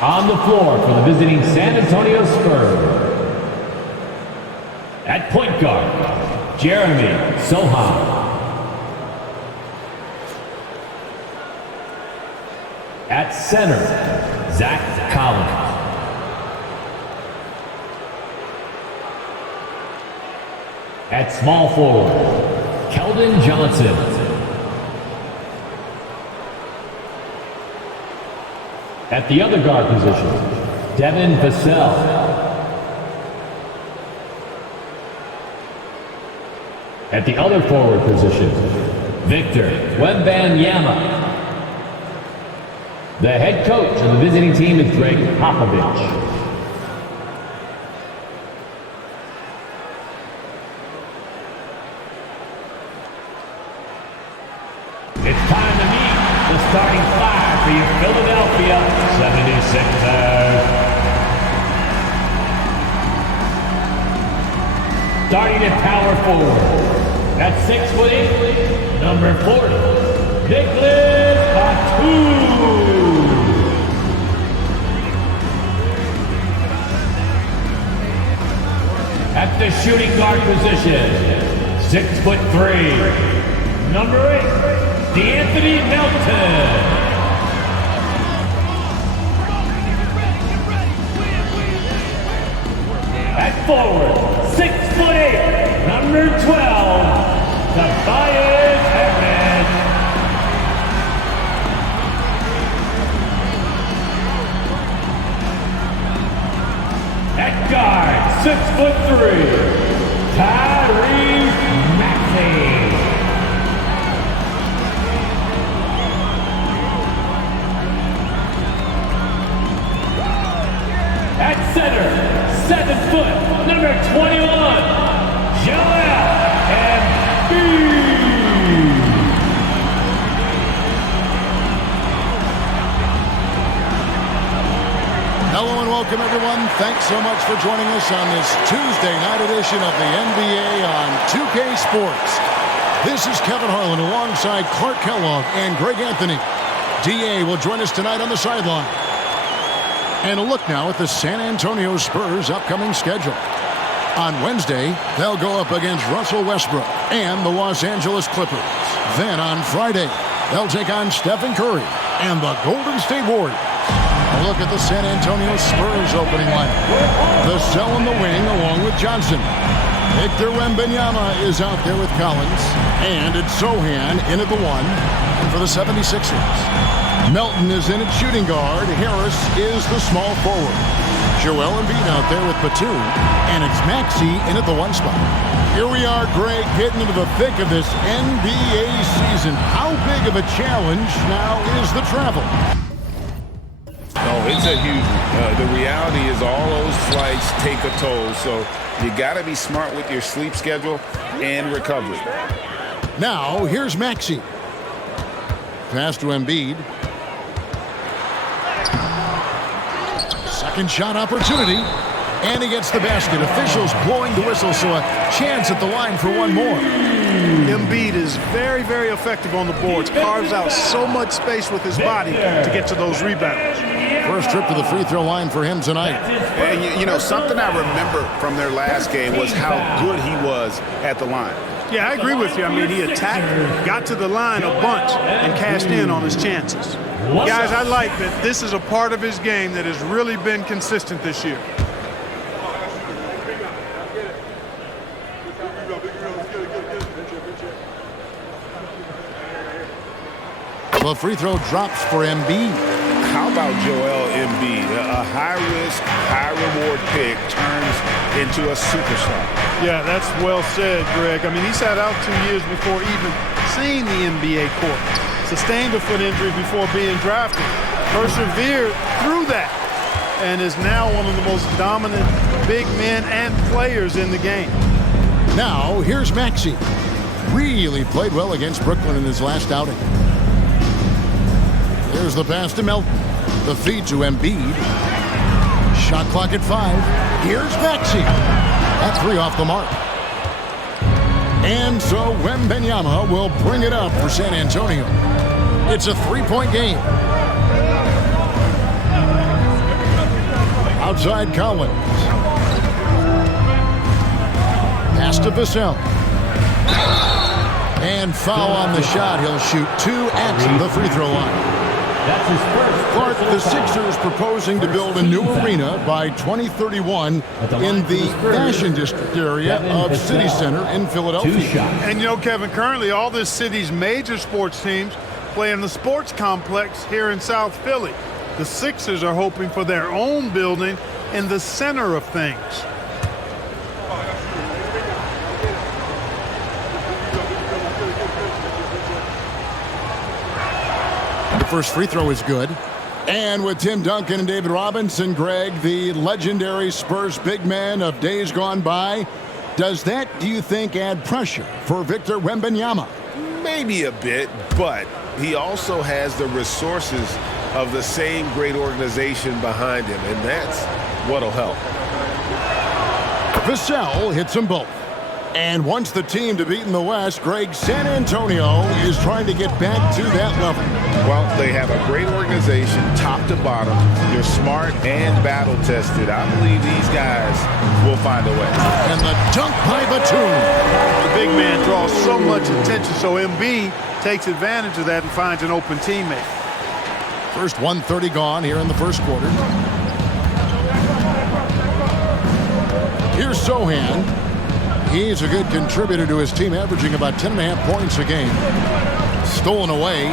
On the floor for the visiting San Antonio Spurs. At point guard, Jeremy Sohan. At center, Zach Collins. At small forward, Keldon Johnson. At the other guard position, Devin Vassell. At the other forward position, Victor Wembanyama. The head coach of the visiting team is Greg Popovich. It's time to meet the starting five for your Philadelphia 76ers. Starting at power forward, at 6'8", number 40, Nicholas Batum. At the shooting guard position, 6'3", number 8, D'Anthony Melton. At forward, 6'8", number 12, Tobias Harris. At guard, 6'3", Tyrese Maxey. At center, 7 foot, number 21, Joel Embiid. Hello and welcome everyone. Thanks so much for joining us on this Tuesday night edition of the NBA on 2K Sports. This is Kevin Harlan alongside Clark Kellogg and Greg Anthony. DA will join us tonight on the sideline. And a look now at the San Antonio Spurs' upcoming schedule. On Wednesday, they'll go up against Russell Westbrook and the Los Angeles Clippers. Then on Friday, they'll take on Stephen Curry and the Golden State Warriors. A look at the San Antonio Spurs opening lineup. The cell in the wing along with Johnson. Victor Wembanyama is out there with Collins. And it's Sohan in at the 1 for the 76ers. Melton is in at shooting guard. Harris is the small forward. Joel Embiid out there with Batum. And it's Maxey in at the 1 spot. Here we are, Greg, getting into the thick of this NBA season. How big of a challenge now is the travel? Oh, it's a huge one. The reality is all those flights take a toll, so you got to be smart with your sleep schedule and recovery. Now, here's Maxey. Pass to Embiid. Second shot opportunity. And he gets the basket. Officials blowing the whistle, so a chance at the line for one more. Embiid is very, very effective on the boards. Carves out so much space with his body to get to those rebounds. First trip to the free throw line for him tonight. And you know, something I remember from their last game was how good he was at the line. Yeah, I agree with you. I mean, he attacked, got to the line a bunch, and cashed in on his chances. Guys, I like that this is a part of his game that has really been consistent this year. The free throw drops for Embiid. How about Joel Embiid? A high-risk, high-reward pick turns into a superstar. Yeah, that's well said, Greg. I mean, he sat out 2 years before even seeing the NBA court. Sustained a foot injury before being drafted. Persevered through that and is now one of the most dominant big men and players in the game. Now, here's Maxey. Really played well against Brooklyn in his last outing. There's the pass to Melton. The feed to Embiid. Shot clock at 5. Here's Maxey. That 3 off the mark. And so Wembanyama will bring it up for San Antonio. It's a 3-point game. outside Collins. Pass to Vassell. And foul on the shot. He'll shoot 2 at the free throw line. That's his first. Clark, the Sixers proposing to build a new arena by 2031 in the Fashion District area of City Center in Philadelphia. And you know, Kevin, currently all this city's major sports teams play in the sports complex here in South Philly. The Sixers are hoping for their own building in the center of things. The first free throw is good. And with Tim Duncan and David Robinson, Greg, the legendary Spurs big man of days gone by, does that, do you think, add pressure for Victor Wembanyama? Maybe a bit, but he also has the resources of the same great organization behind him, and that's what'll help. Vassell hits them both. And once the team to beat in the West, Greg, San Antonio is trying to get back to that level. Well, they have a great organization, top to bottom. They're smart and battle-tested. I believe these guys will find a way. And the dunk by Batum. The big man draws so much attention, so Embiid takes advantage of that and finds an open teammate. First 1:30 gone here in the first quarter. Here's Sohan. He's a good contributor to his team, averaging about 10.5 points a game. Stolen away.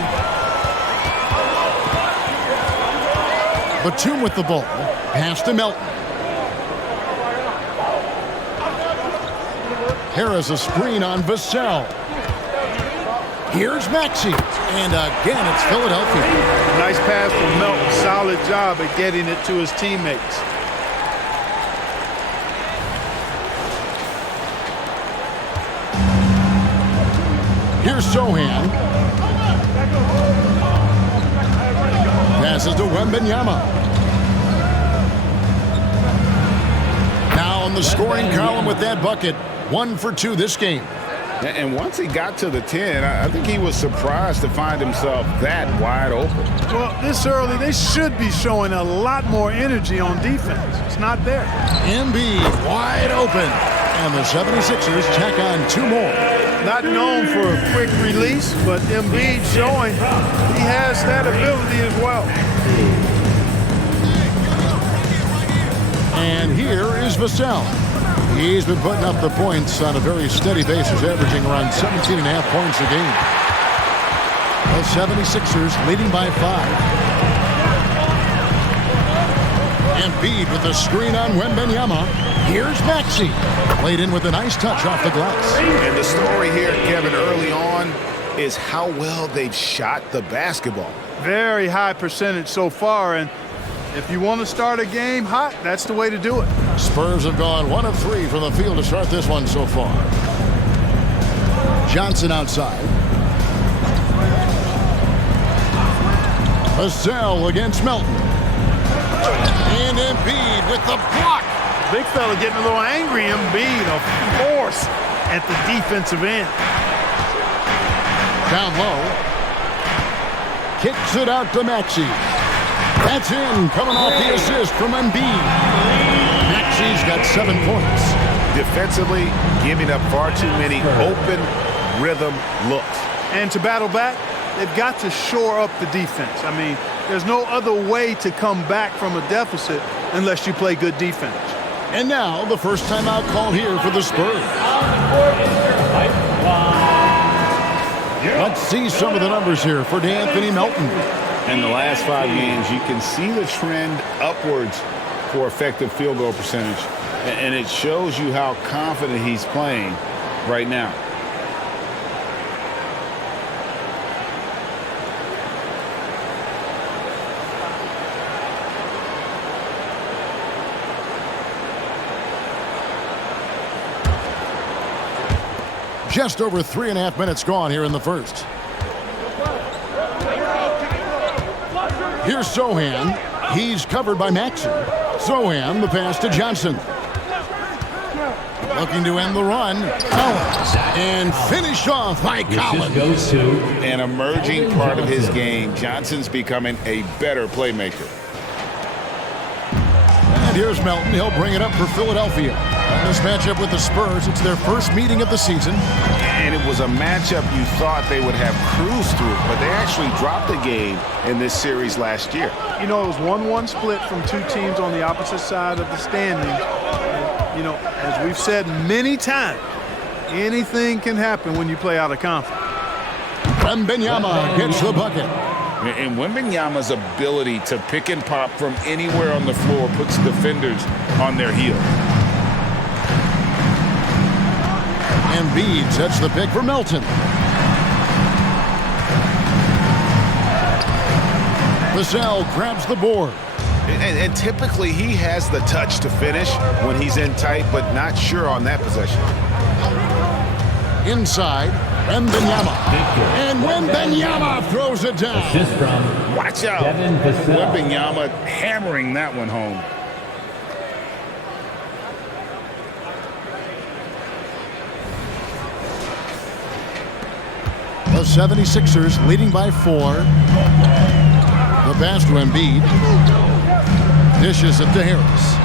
Batum with the ball. Pass to Melton. Harris a screen on Vassell. Here's Maxey. And again, it's Philadelphia. Nice pass from Melton. Solid job at getting it to his teammates. Here's Sohan. Passes to Wembanyama. Now on the scoring column with that bucket. 1 for 2 this game. And once he got to the 10, I think he was surprised to find himself that wide open. Well, this early, they should be showing a lot more energy on defense. It's not there. Embiid wide open. And the 76ers tack on 2 more. Not known for a quick release, but Embiid showing he has that ability as well. And here is Vassell. He's been putting up the points on a very steady basis, averaging around 17.5 points a game. The 76ers leading by 5. Embiid with the screen on Wembanyama. Here's Maxey. Played in with a nice touch off the glass. And the story here, Kevin, early on is how well they've shot the basketball. Very high percentage so far, and if you want to start a game hot, that's the way to do it. Spurs have gone 1 of 3 from the field to start this one so far. Johnson outside. Vassell against Melton. And Embiid with the block. Big fella getting a little angry. Embiid, a force at the defensive end. Down low. Kicks it out to Maxey. That's in, coming off the assist from Embiid. Maxey's got 7 points. Defensively, giving up far too many open rhythm looks. And to battle back, they've got to shore up the defense. I mean, there's no other way to come back from a deficit unless you play good defense. And now the first timeout call here for the Spurs. Let's see some of the numbers here for DeAnthony Melton. In the last 5 games, you can see the trend upwards for effective field goal percentage. And it shows you how confident he's playing right now. Just over 3.5 minutes gone here in the first. Here's Sohan. He's covered by Maxey. Sohan, the pass to Johnson. Looking to end the run. Collins. And finish off by Collins. Goes to An emerging part of his game. Johnson's becoming a better playmaker. And here's Melton. He'll bring it up for Philadelphia. In this matchup with the Spurs, it's their first meeting of the season. And it was a matchup you thought they would have cruised through, but they actually dropped the game in this series last year. You know, it was 1-1 split from two teams on the opposite side of the standings. And, you know, as we've said many times, anything can happen when you play out of conference. Wembanyama gets the bucket. And Wembanyama's ability to pick and pop from anywhere on the floor puts defenders on their heels. Embiid sets the pick for Melton. Vassell grabs the board. And typically he has the touch to finish when he's in tight, but not sure on that possession. Inside, Wembanyama. And Wembanyama throws it down. Assist from Watch out. Devin Vassell. Wembanyama hammering that one home. The 76ers leading by 4. The pass to Embiid. Dishes it to Harris.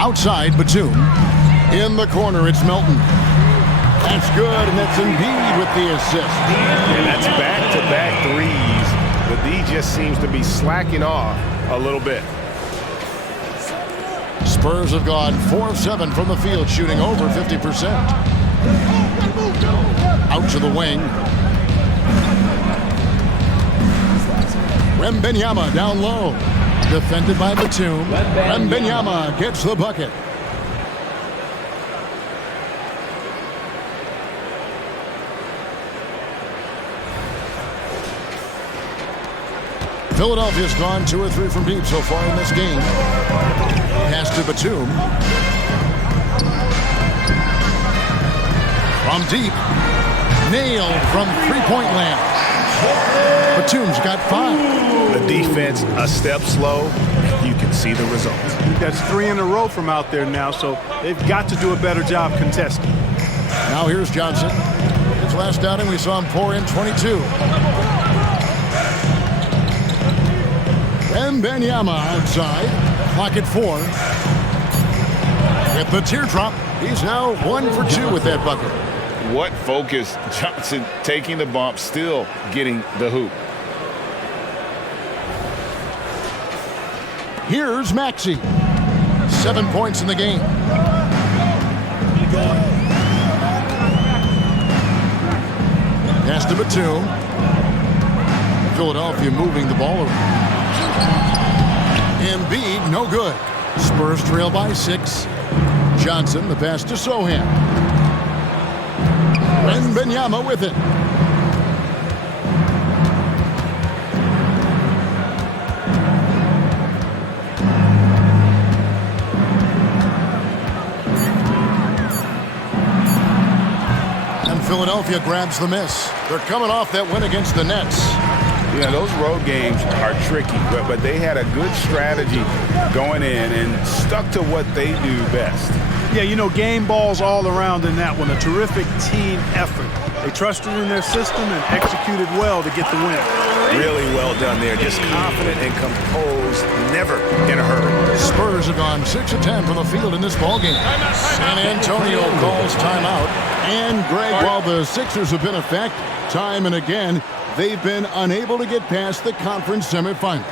Outside, Batum. In the corner, it's Melton. That's good, and that's Embiid with the assist. And that's back-to-back threes. The D just seems to be slacking off a little bit. Spurs have gone 4 of 7 from the field, shooting over 50%. Out to the wing. Wembanyama down low. Defended by Batum. Wembanyama gets the bucket. Philadelphia's gone 2 or 3 from deep so far in this game. Pass to Batum. From deep. Nailed from three-point land. Batum's got 5. The defense a step slow. You can see the results. That's 3 in a row from out there now, so they've got to do a better job contesting. Now here's Johnson. His last outing, we saw him pour in 22. Wembanyama outside. Clock at 4. With the teardrop, he's now 1 for 2 with that bucket. What focus. Johnson taking the bump, still getting the hoop. Here's Maxey. 7 points in the game. Pass to Batum. Philadelphia moving the ball around. Embiid, no good. Spurs trail by 6. Johnson, the pass to Sohan. Wembanyama with it. And Philadelphia grabs the miss. They're coming off that win against the Nets. Yeah, those road games are tricky, but they had a good strategy going in and stuck to what they do best. Yeah, you know, game balls all around in that one. A terrific team effort. They trusted in their system and executed well to get the win. Really well done there. Just confident and composed, never in a hurry. Spurs have gone 6 of 10 from the field in this ballgame. San Antonio calls timeout. And, Greg, while the Sixers have been a fact time and again, they've been unable to get past the conference semifinal.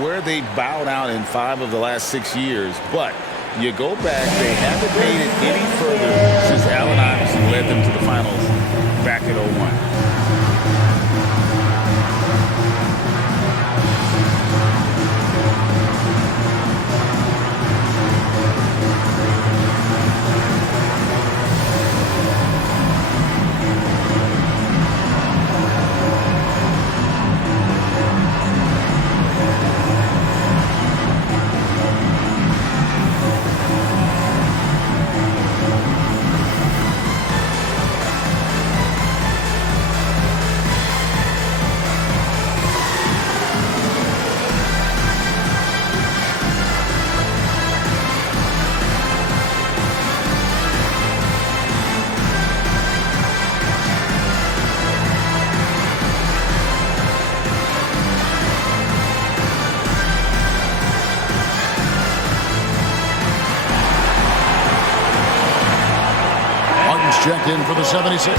Where they bowed out in 5 of the last 6 years, but you go back, they haven't made it any further since Allen Iverson led them to the finals back in 01. checked in for the 76ers.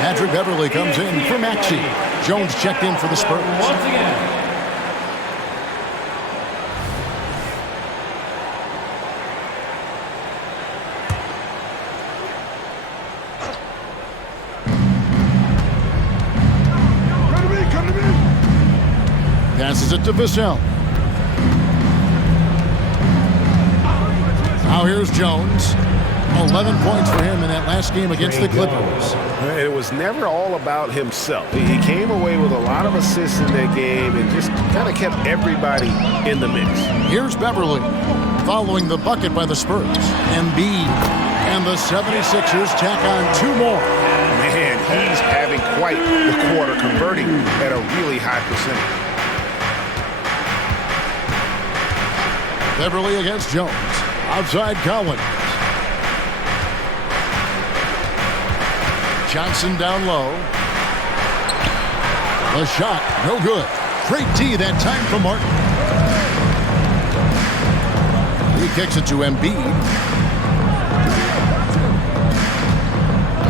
Patrick Beverly comes in for Maxey. Jones checked in for the Spurs. Once again. Passes it to Vassell. Now here's Jones. 11 points for him in that last game against the Clippers. It was never all about himself. He came away with a lot of assists in that game and just kind of kept everybody in the mix. Here's Beverly following the bucket by the Spurs. Embiid and the 76ers tack on 2 more. Man, he's having quite the quarter, converting at a really high percentage. Beverly against Jones. Outside Collins. Johnson down low. The shot, no good. Great D that time from Martin. He kicks it to Embiid.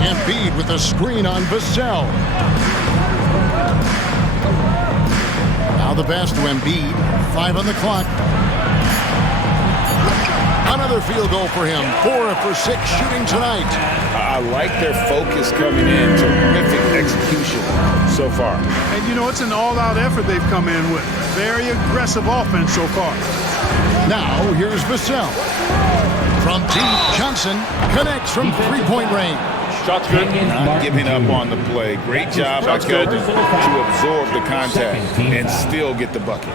Embiid with a screen on Vassell. Now the pass to Embiid. 5 on the clock. Another field goal for him. 4 for 6 shooting tonight. I like their focus coming in. Terrific execution so far. And, you know, it's an all-out effort they've come in with. Very aggressive offense so far. Now, here's Vassell. From deep, Johnson connects from three-point range. Shot's good. Not giving up on the play. Great job by Keldon to absorb the contact and still get the bucket.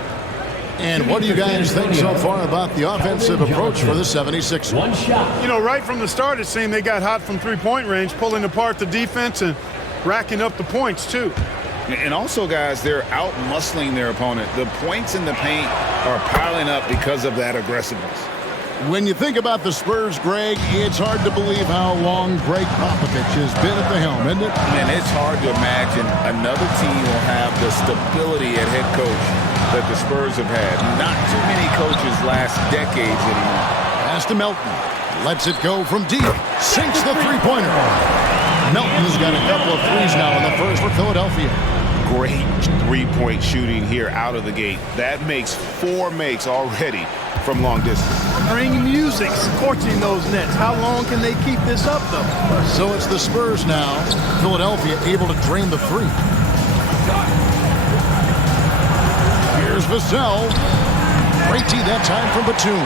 And what do you guys think so far about the offensive approach for the 76ers? One shot. You know, right from the start, it seemed they got hot from three-point range, pulling apart the defense and racking up the points, too. And also, guys, they're out-muscling their opponent. The points in the paint are piling up because of that aggressiveness. When you think about the Spurs, Greg, it's hard to believe how long Greg Popovich has been at the helm, isn't it? Man, it's hard to imagine another team will have the stability at head coach that the Spurs have had. Not too many coaches last decades anymore. Pass to Melton. Lets it go from deep. Sinks the three-pointer. Melton's got a couple of threes now in the first for Philadelphia. Great three-point shooting here out of the gate. That makes 4 makes already from long distance. Bring music, scorching those nets. How long can they keep this up, though? So it's the Spurs now. Philadelphia able to drain the three. Here's Vassell. Great D that time from Batum.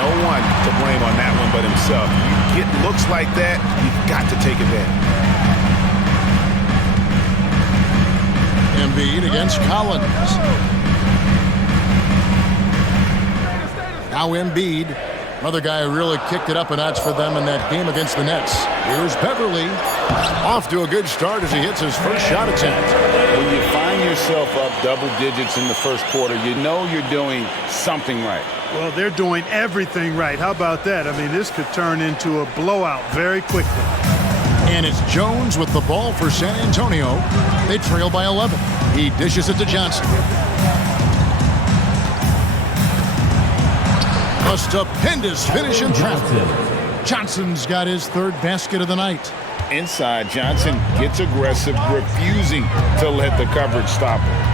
No one to blame on that one but himself. You get looks like that, you've got to take advantage. Embiid against Collins. Now Embiid, another guy who really kicked it up a notch for them in that game against the Nets. Here's Beverly, off to a good start as he hits his first shot attempt. When you find yourself up double digits in the first quarter, you know you're doing something right. Well, they're doing everything right. How about that? I mean, this could turn into a blowout very quickly. And it's Jones with the ball for San Antonio. They trail by 11. He dishes it to Johnson. A stupendous finish in traffic. Johnson's got his 3rd basket of the night. Inside, Johnson gets aggressive, refusing to let the coverage stop him.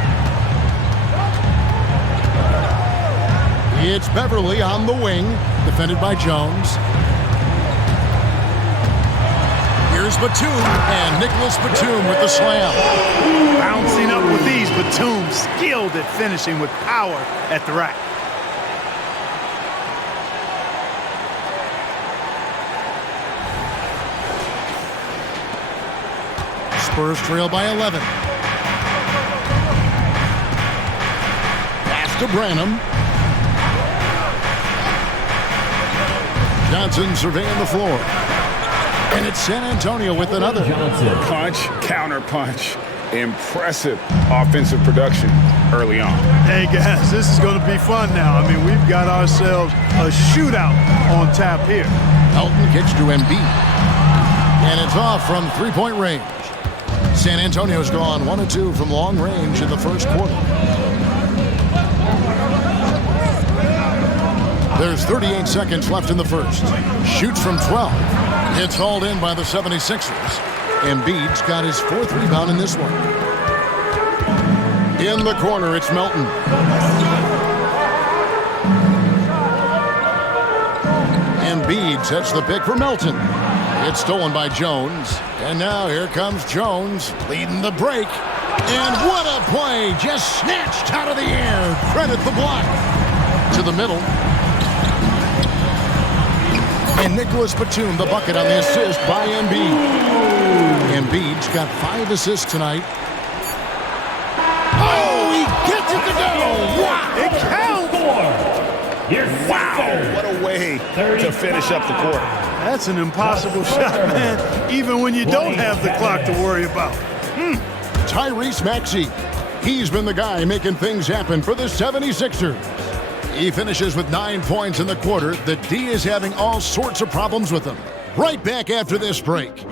It's Beverly on the wing, defended by Jones. Here's Batum, and Nicholas Batum with the slam. Bouncing up with ease, Batum skilled at finishing with power at the rack. Spurs trail by 11. Pass to Branham. Johnson surveying the floor. And it's San Antonio with another. Johnson. Punch, counter punch. Impressive offensive production early on. Hey, guys, this is going to be fun now. I mean, we've got ourselves a shootout on tap here. Elton kicks to Embiid. And it's off from three-point range. San Antonio's gone 1 of 2 from long range in the first quarter. There's 38 seconds left in the first. Shoots from 12. It's hauled in by the 76ers. Embiid's got his 4th rebound in this one. In the corner, it's Melton. Embiid sets the pick for Melton. It's stolen by Jones. And now here comes Jones leading the break. And what a play! Just snatched out of the air. Credit the block. To the middle. And Nicholas Batum, the bucket on the assist by Embiid. Embiid's got 5 assists tonight. Oh, he gets it to go! Wow! It counts! Wow, what a way to finish up the court. That's an impossible shot, man, even when you don't have the clock to worry about. Tyrese Maxey. He's been the guy making things happen for the 76ers. He finishes with 9 points in the quarter. The D is having all sorts of problems with him. Right back after this break.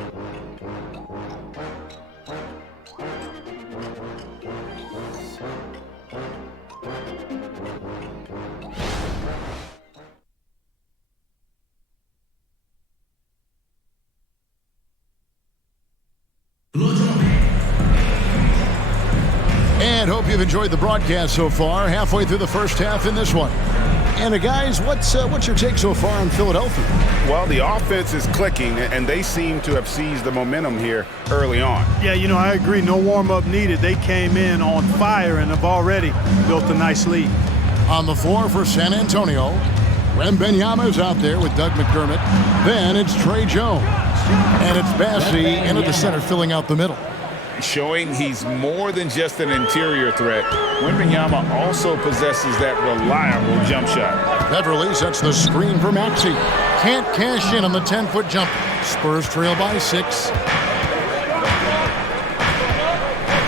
And hope you've enjoyed the broadcast so far. Halfway through the first half in this one. And guys, what's your take so far on Philadelphia? Well, the offense is clicking, and they seem to have seized the momentum here early on. Yeah, I agree. No warm-up needed. They came in on fire and have already built a nice lead. On the floor for San Antonio, Wembanyama is out there with Doug McDermott. Then it's Trey Jones. And it's Bassey into the center, filling out the middle. Showing he's more than just an interior threat. Wembanyama also possesses that reliable jump shot. Beverly sets the screen for Maxey. Can't cash in on the 10-foot jumper. Spurs trail by 6.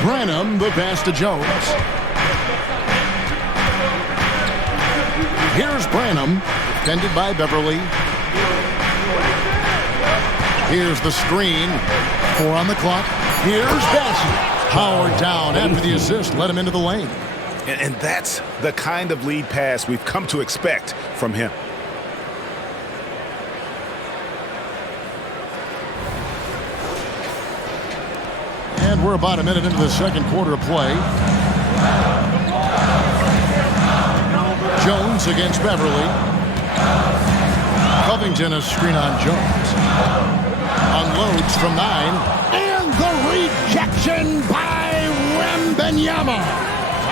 Branham, the pass to Jones. Here's Branham, defended by Beverly. Here's the screen. 4 on the clock. Here's Bassey. Powered down after the assist. Let him into the lane. And that's the kind of lead pass we've come to expect from him. And we're about a minute into the second quarter of play. Jones against Beverly. Covington a screen on Jones. Unloads from 9. And the rejection by Wembanyama.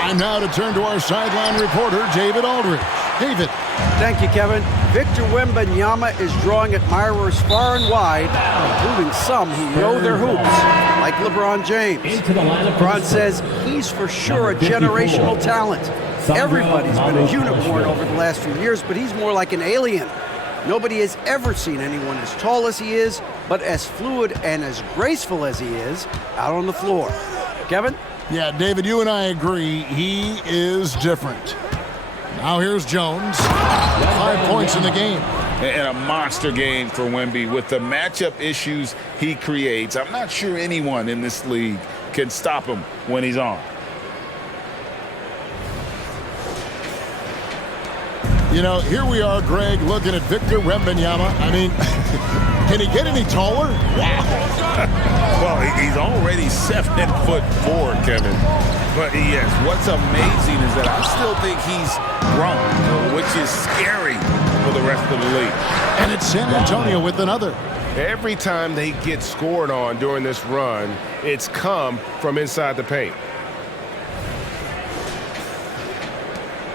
Time now to turn to our sideline reporter, David Aldridge. David. Thank you, Kevin. Victor Wembanyama is drawing admirers far and wide, including some who know their hoops, like LeBron James. LeBron says he's for sure a generational talent. Everybody's been a unicorn over the last few years, but he's more like an alien. Nobody has ever seen anyone as tall as he is, but as fluid and as graceful as he is out on the floor. Kevin? Yeah, David, you and I agree. He is different. Now here's Jones. 5 points in the game. And a monster game for Wemby. With the matchup issues he creates, I'm not sure anyone in this league can stop him when he's on. Here we are, Greg, looking at Victor Wembanyama. I mean, can he get any taller? Well, he's already 7'4", Kevin. But yes, what's amazing is that I still think he's grown, which is scary for the rest of the league. And it's San Antonio with another. Every time they get scored on during this run, it's come from inside the paint.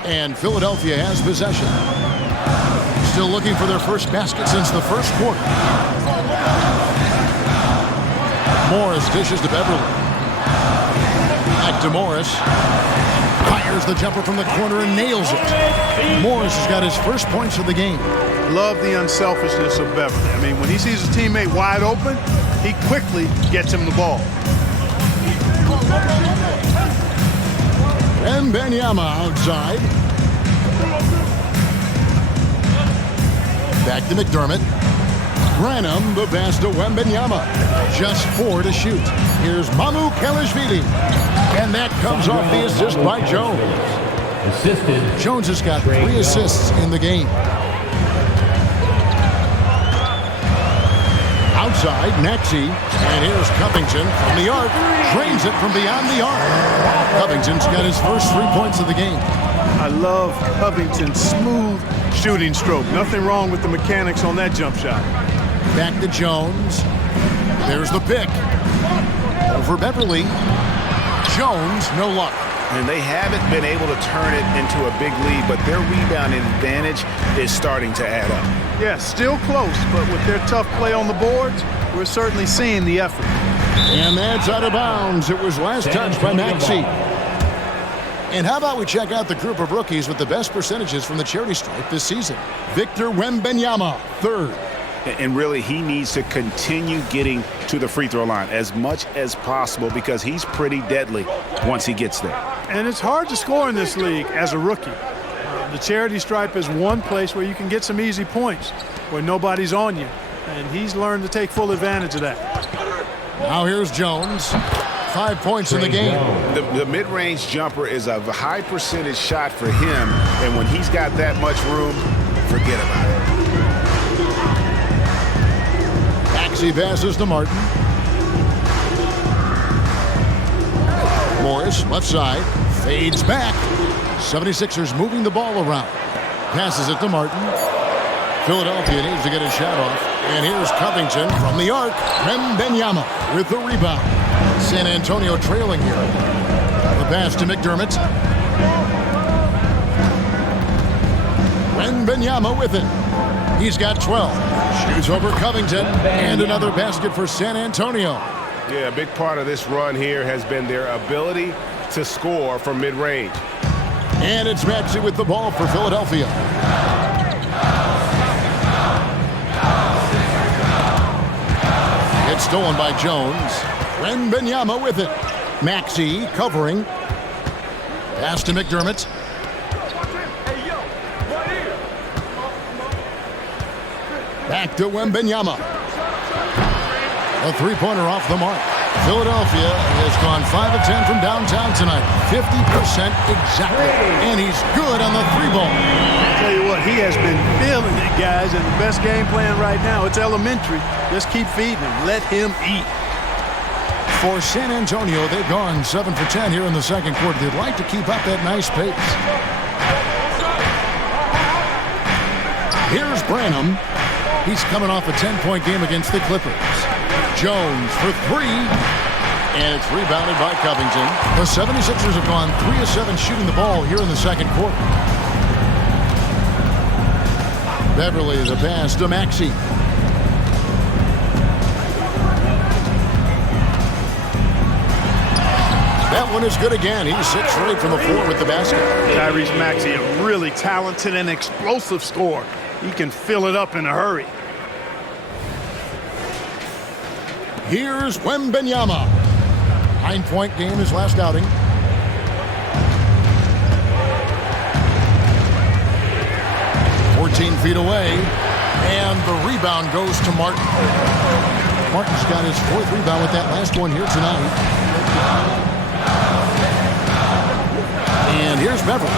And Philadelphia has possession. Still looking for their first basket since the first quarter. Morris dishes to Beverly. Back to Morris. Fires the jumper from the corner and nails it. Morris has got his first points of the game. Love the unselfishness of Beverly. I mean, when he sees his teammate wide open, he quickly gets him the ball. Wembanyama outside. Back to McDermott. Branham, the pass to Wembanyama. Just 4 to shoot. Here's Mamu Kelishvili. And that comes off the assist by Jones. Assisted. Jones has got 3 assists in the game. Outside, Maxey. And here's Covington from the arc. Drains it from beyond the arc. Covington's got his first 3 points of the game. I love Covington's smooth shooting stroke. Nothing wrong with the mechanics on that jump shot. Back to Jones. There's the pick. Over Beverly. Jones, no luck. And they haven't been able to turn it into a big lead, but their rebounding advantage is starting to add up. Yeah, still close, but with their tough play on the boards, we're certainly seeing the effort. And that's out of bounds. It was last touched by Maxey. And how about we check out the group of rookies with the best percentages from the charity stripe this season? Victor Wembanyama, third. And really, he needs to continue getting to the free throw line as much as possible because he's pretty deadly once he gets there. And it's hard to score in this league as a rookie. The charity stripe is one place where you can get some easy points, where nobody's on you. And he's learned to take full advantage of that. Now here's Jones. 5 points in the game. The mid-range jumper is a high percentage shot for him, and when he's got that much room, forget about it. Maxey passes to Martin. Morris, left side, fades back. 76ers moving the ball around. Passes it to Martin. Philadelphia needs to get a shot off. And here's Covington from the arc. Wembanyama with the rebound. San Antonio trailing here. The pass to McDermott. Wembanyama with it. He's got 12. Shoots over Covington. And another basket for San Antonio. Yeah, a big part of this run here has been their ability to score from mid-range. And it's Maxey with the ball for Philadelphia. It's stolen by Jones. Wembanyama with it. Maxey covering. Pass to McDermott. Back to Wembanyama. A three-pointer off the mark. Philadelphia has gone 5 of 10 from downtown tonight. 50% exactly. And he's good on the three ball. Tell you what, he has been feeling it, guys, and the best game plan right now, it's elementary. Just keep feeding him. Let him eat. For San Antonio, they've gone 7 for 10 here in the second quarter. They'd like to keep up that nice pace. Here's Branham. He's coming off a 10-point game against the Clippers. Jones for three. And it's rebounded by Covington. The 76ers have gone 3 of 7 shooting the ball here in the second quarter. Beverly, the pass to Maxey. That one is good again. He's 6 for 8 from the floor with the basket. Tyrese Maxey, a really talented and explosive scorer. He can fill it up in a hurry. Here's Wembanyama. 9-point game his last outing. Feet away, and the rebound goes to Martin. Martin's got his 4th rebound with that last one here tonight. And here's Beverly.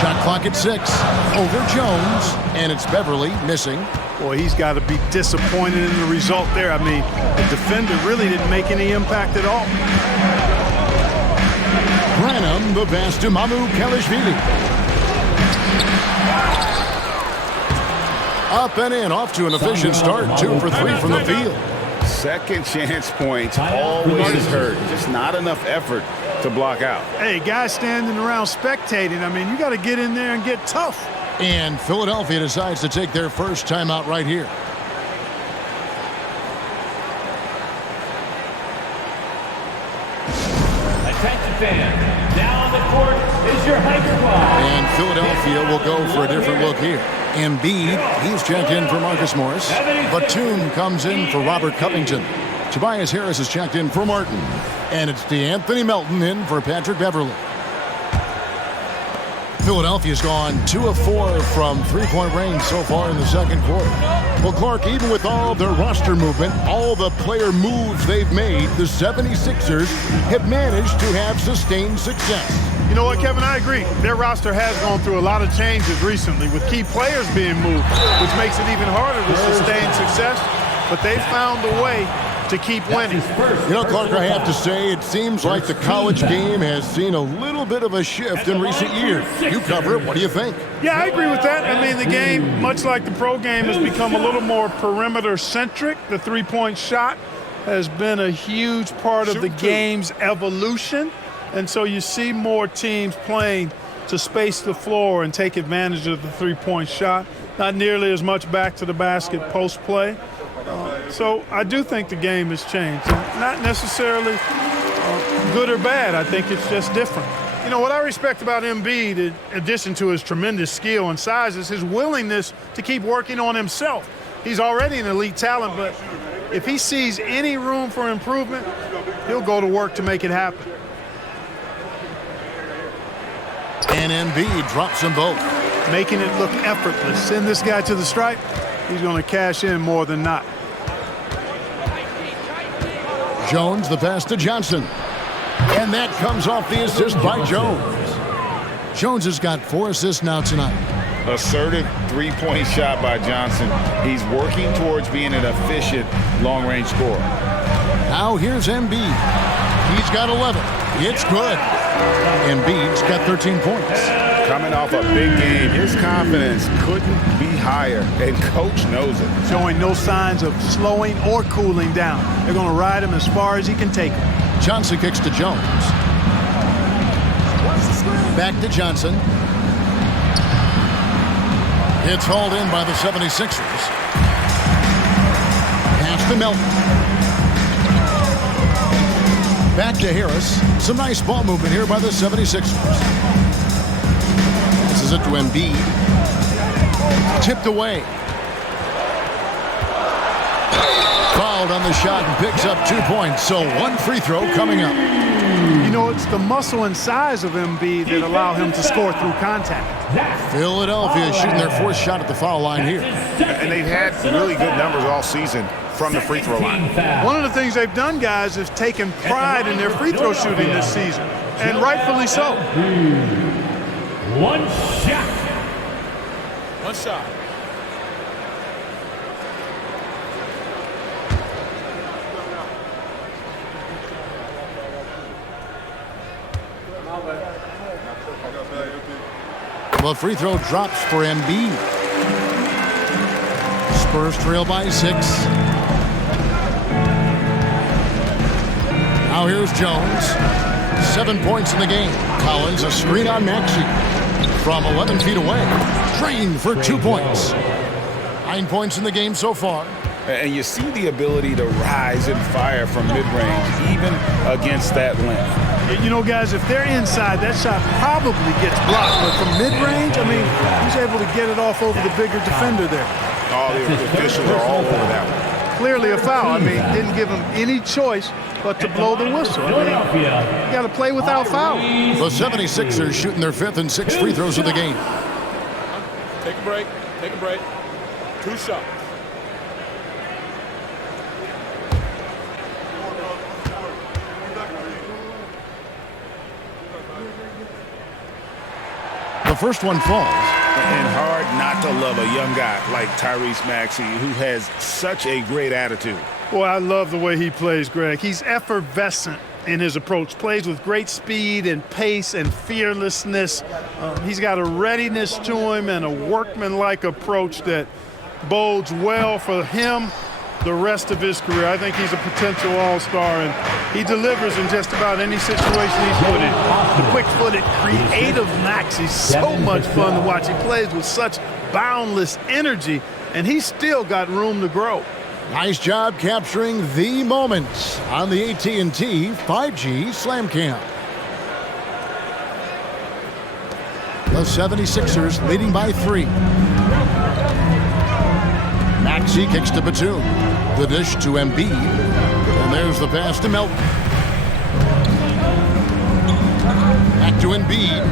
Shot clock at 6. Over Jones, and it's Beverly missing. Boy, he's got to be disappointed in the result there. I mean, the defender really didn't make any impact at all. Branham, the pass to Mamu Kelishvili. Up and in, off to an efficient start. 2 for 3 from the field. Second chance points always hurt. Just not enough effort to block out. Hey, guys standing around spectating, I mean, you got to get in there and get tough. And Philadelphia decides to take their first timeout right here. Attention fans, now on the court is your hype squad. And Philadelphia will go for a different look here. Embiid, he's checked in for Marcus Morris. Batum comes in for Robert Covington. Tobias Harris is checked in for Martin. And it's DeAnthony Melton in for Patrick Beverly. Philadelphia's gone 2 of 4 from three-point range so far in the second quarter. Well, Clark, even with all their roster movement, all the player moves they've made, the 76ers have managed to have sustained success. You know what, Kevin? I agree. Their roster has gone through a lot of changes recently with key players being moved, which makes it even harder to sustain success. But they've found a way to keep winning. You know, Clark, I have to say, it seems like the college game has seen a little bit of a shift in recent years. You cover it. What do you think? Yeah, I agree with that. I mean, the game, much like the pro game, has become a little more perimeter-centric. The three-point shot has been a huge part of the game's evolution. And so you see more teams playing to space the floor and take advantage of the three-point shot. Not nearly as much back to the basket post-play. So I do think the game has changed. Not necessarily good or bad. I think it's just different. You know, what I respect about Embiid, in addition to his tremendous skill and size, is his willingness to keep working on himself. He's already an elite talent, but if he sees any room for improvement, he'll go to work to make it happen. And Embiid drops them both. Making it look effortless. Send this guy to the stripe, he's going to cash in more than not. Jones, the pass to Johnson. And that comes off the assist by Jones. Jones has got 4 assists now tonight. Assertive three-point shot by Johnson. He's working towards being an efficient long-range scorer. Now here's Embiid. He's got 11. It's good. Embiid's got 13 points. Coming off a big game, his confidence couldn't be higher, and coach knows it. Showing no signs of slowing or cooling down. They're going to ride him as far as he can take him. Johnson kicks to Jones. Back to Johnson. It's hauled in by the 76ers. Pass to Melton. Back to Harris. Some nice ball movement here by the 76ers. This is it to Embiid. Tipped away. Fouled on the shot and picks up 2 points. So 1 free throw coming up. You know, it's the muscle and size of Embiid that allow him to score through contact. Philadelphia shooting their 4th shot at the foul line here. And they've had really good numbers all season from the free throw line. One of the things they've done, guys, is taken pride in their free throw shooting this season, and rightfully so. One shot. One shot. Well, free throw drops for Embiid. Spurs trail by 6. Now here's Jones. 7 points in the game. Collins, a screen on Maxey. From 11 feet away. Trained for 2 points. 9 points in the game so far. And you see the ability to rise and fire from mid-range, even against that length. You know, guys, if they're inside, that shot probably gets blocked. But from mid-range, I mean, he's able to get it off over the bigger defender there. All the officials are all over that one. Clearly a foul. I mean, didn't give him any choice but to blow the whistle. I mean, you got to play without foul. The 76ers shooting their 5th and 6th free throws of the game. Take a break. Take a break. 2 shots. The first one falls. And hard not to love a young guy like Tyrese Maxey, who has such a great attitude. Boy, I love the way he plays, Greg. He's effervescent in his approach. Plays with great speed and pace and fearlessness. He's got a readiness to him and a workmanlike approach that bodes well for him the rest of his career. I think he's a potential all-star, and he delivers in just about any situation he's put in. The quick-footed, creative Max, he's so much fun to watch. He plays with such boundless energy, and he's still got room to grow. Nice job capturing the moments on the AT&T 5G Slam Cam. The 76ers leading by 3. Maxey kicks to Batum. The dish to Embiid. And there's the pass to Melton. Back to Embiid.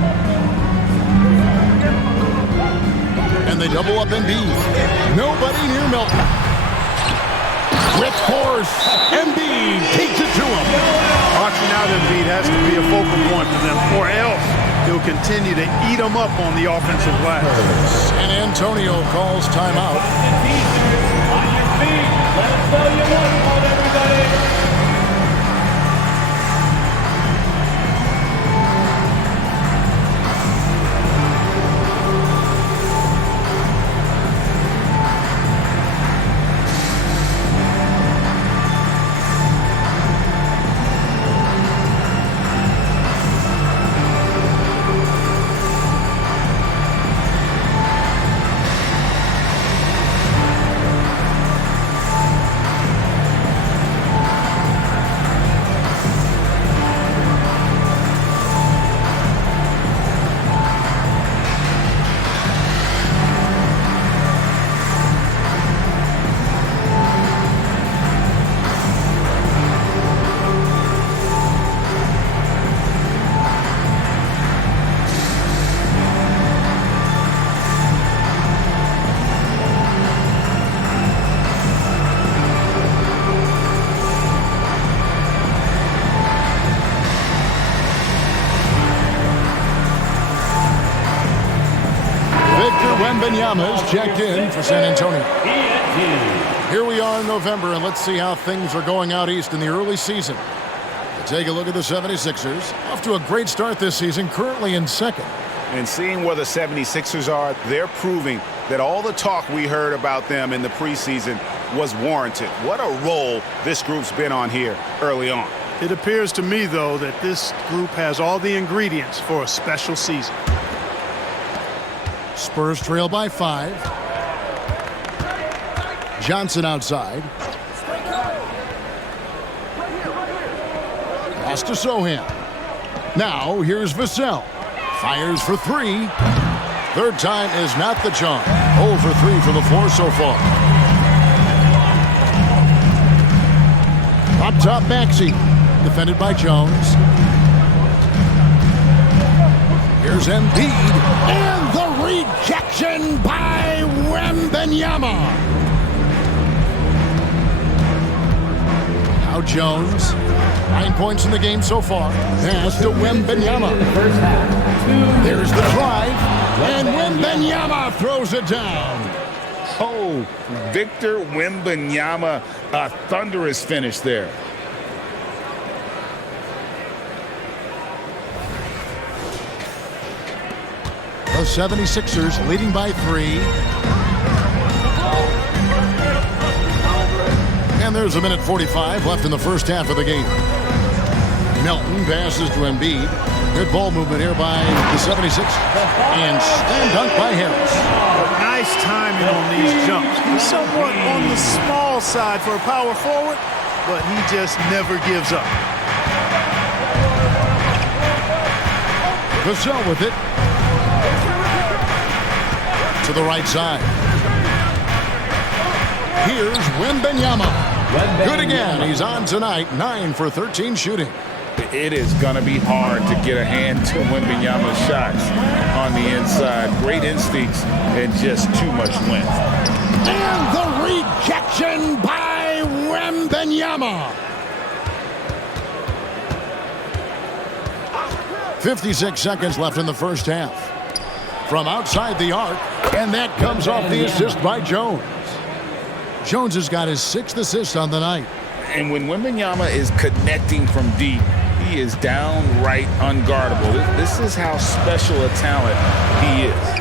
And they double up Embiid. Nobody near Melton. With force, Embiid takes it to him. Boxing out Embiid has to be a focal point for them, or else he'll continue to eat them up on the offensive glass. San Antonio calls timeout. On your feet. Let us know you want one, everybody. Wembanyama is checked in for San Antonio. Here we are in November, and let's see how things are going out east in the early season. Take a look at the 76ers. Off to a great start this season, currently in second. And seeing where the 76ers are, they're proving that all the talk we heard about them in the preseason was warranted. What a role this group's been on here early on. It appears to me, though, that this group has all the ingredients for a special season. Spurs trail by 5. Johnson outside. Pass to Sohan. Now here's Vassell. Fires for 3. Third time is not the charm. 0 for 3 from the floor so far. Up top, Maxey. Defended by Jones. Here's Embiid. And the rejection by Wembanyama. Now Jones. 9 points in the game so far. Pass to Wembanyama. There's the drive. And Wembanyama throws it down. Oh, Victor Wembanyama, a thunderous finish there. The 76ers leading by 3. And there's a minute 45 left in the first half of the game. Melton passes to Embiid. Good ball movement here by the 76ers. And slam dunk by Harris. Nice timing on these jumps. He's somewhat on the small side for a power forward, but he just never gives up. Vassell with it. To the right side. Here's Wembanyama. Good again. He's on tonight. 9 for 13 shooting. It is going to be hard to get a hand to Wembanyama's shots on the inside. Great instincts and just too much length. And the rejection by Wembanyama. 56 seconds left in the first half. From outside the arc, and that comes off the assist by Jones. Jones has got his 6th assist on the night. And when Wembanyama is connecting from deep, he is downright unguardable. This is how special a talent he is.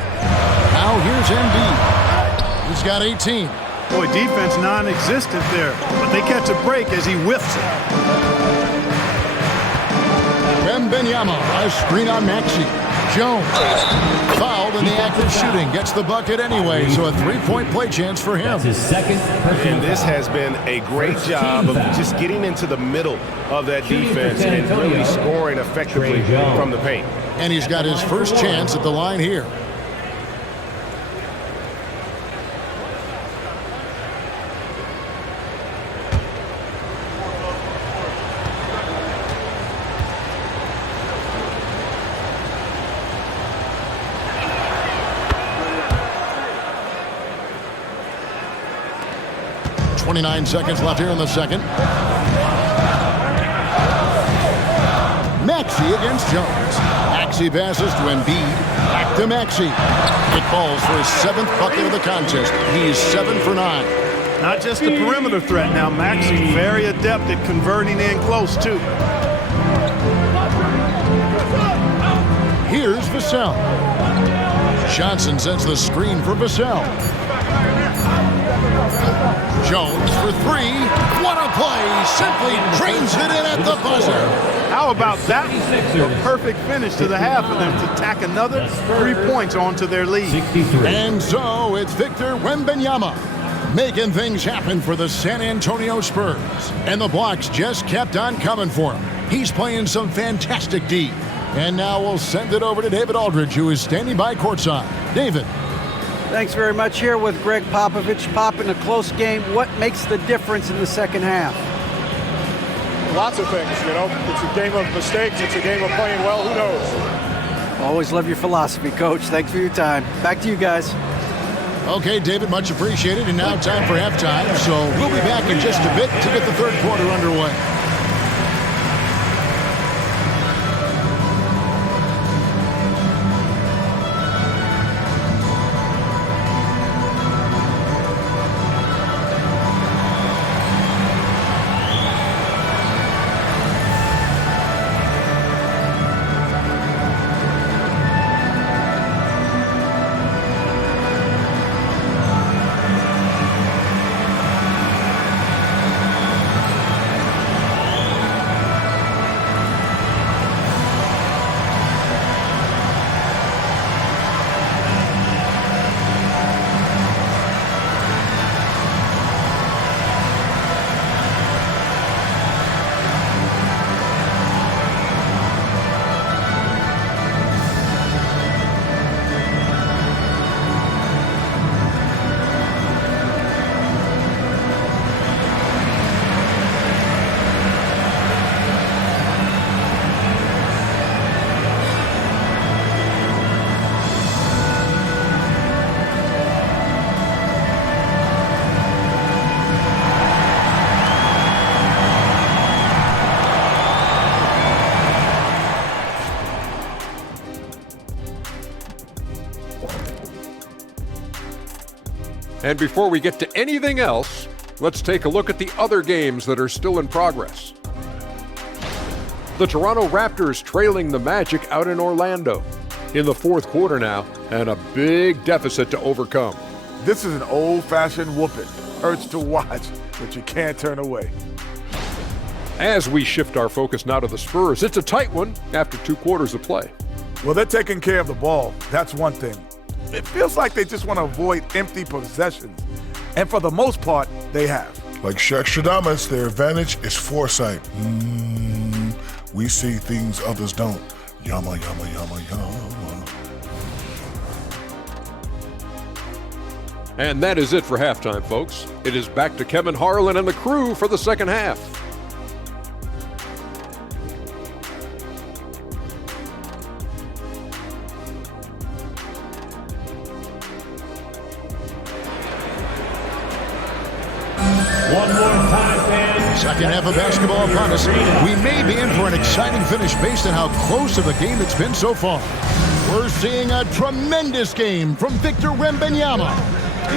Now here's Embiid. He's got 18. Boy, defense non-existent there, but they catch a break as he whiffs it. Wembanyama, a screen on Maxey. Jones, fouled in the act of shooting, gets the bucket anyway, so a 3-point play chance for him. That's his second And this has been a great job of just getting into the middle of that defense and really scoring effectively from the paint. And he's got his first chance at the line here. 29 seconds left here in the second. Maxey against Jones. Maxey passes to Embiid. Back to Maxey. It falls for his 7th bucket of the contest. He is 7 for 9. Not just a perimeter threat now. Maxey very adept at converting in close, too. Here's Vassell. Johnson sends the screen for Vassell. Jones for 3. What a play! Simply drains it in at the buzzer. How about that? A perfect finish to the half for them to tack another 3 points onto their lead. 63. And so it's Victor Wembanyama making things happen for the San Antonio Spurs. And the blocks just kept on coming for him. He's playing some fantastic D. And now we'll send it over to David Aldridge, who is standing by courtside. David. Thanks very much. Here with Greg Popovich. Pop, in a close game, what makes the difference in the second half? Lots of things, you know. It's a game of mistakes. It's a game of playing well. Who knows? Always love your philosophy, Coach. Thanks for your time. Back to you guys. Okay, David, much appreciated. And now time for halftime. So we'll be back in just a bit to get the third quarter underway. And before we get to anything else, let's take a look at the other games that are still in progress. The Toronto Raptors trailing the Magic out in Orlando in the fourth quarter now, and a big deficit to overcome. This is an old-fashioned whooping. Hurts to watch, but you can't turn away. As we shift our focus now to the Spurs, it's a tight one after 2 quarters of play. Well, they're taking care of the ball. That's one thing. It feels like they just want to avoid empty possessions. And for the most part, they have. Like Shaq Shadamas, their advantage is foresight. We see things others don't. Yama, yama, yama, yama. And that is it for halftime, folks. It is back to Kevin Harlan and the crew for the second half. One more time, fans. Second half of basketball upon us. We may be in for an exciting finish based on how close of a game it's been so far. We're seeing a tremendous game from Victor Wembanyama.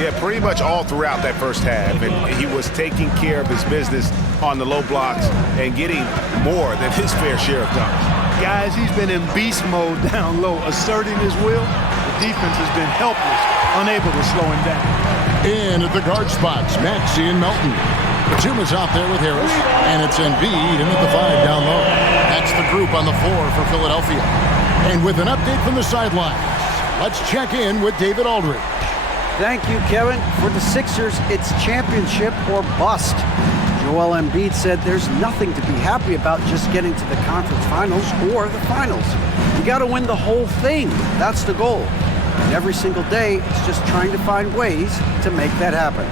Yeah, pretty much all throughout that first half. And he was taking care of his business on the low blocks and getting more than his fair share of dunks. Guys, he's been in beast mode down low, asserting his will. The defense has been helpless, unable to slow him down. In at the guard spots, Maxey and Melton. Batuma's out there with Harris, and it's Embiid in at the 5 down low. That's the group on the floor for Philadelphia. And with an update from the sidelines, let's check in with David Aldridge. Thank you, Kevin. For the Sixers, it's championship or bust. Joel Embiid said there's nothing to be happy about just getting to the conference finals or the finals. You got to win the whole thing. That's the goal. And every single day, it's just trying to find ways to make that happen.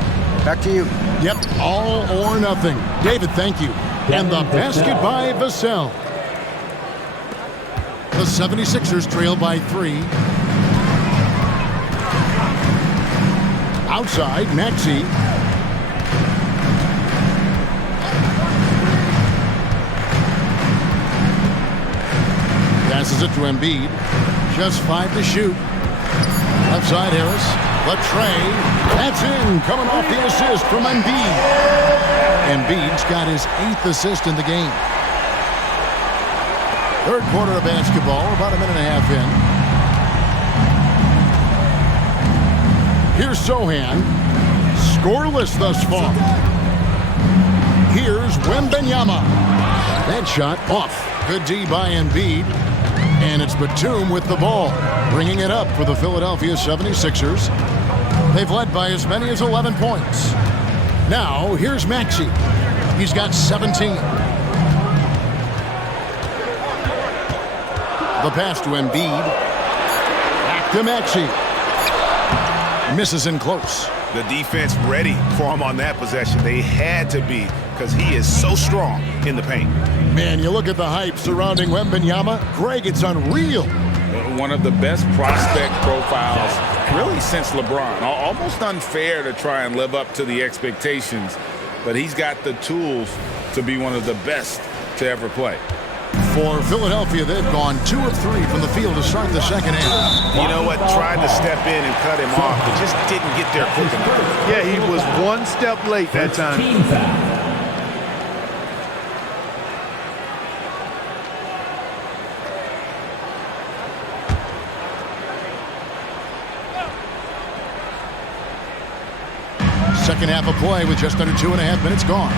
Back to you. Yep, all or nothing. David, thank you. And the basket by Vassell. The 76ers trail by 3. Outside, Maxey. Passes it to Embiid. Just 5 to shoot. Left side, Harris. The tray. That's in. Coming off the assist from Embiid. Embiid's got his 8th assist in the game. Third quarter of basketball, about a minute and a half in. Here's Sohan. Scoreless thus far. Here's Wembanyama. That shot off. Good D by Embiid. And it's Batum with the ball, bringing it up for the Philadelphia 76ers. They've led by as many as 11 points. Now, here's Maxey. He's got 17. The pass to Embiid. Back to Maxey. Misses in close. The defense ready for him on that possession. They had to be, because he is so strong in the paint. Man, you look at the hype surrounding Wembanyama. Greg, it's unreal. One of the best prospect profiles really since LeBron. Almost unfair to try and live up to the expectations, but he's got the tools to be one of the best to ever play. For Philadelphia, they've gone 2 of 3 from the field to start the second half. You know what? Tried to step in and cut him off, but just didn't get there quick enough. Yeah, he was 1 step late that time. Team foul. Second half of play with just under 2.5 minutes gone.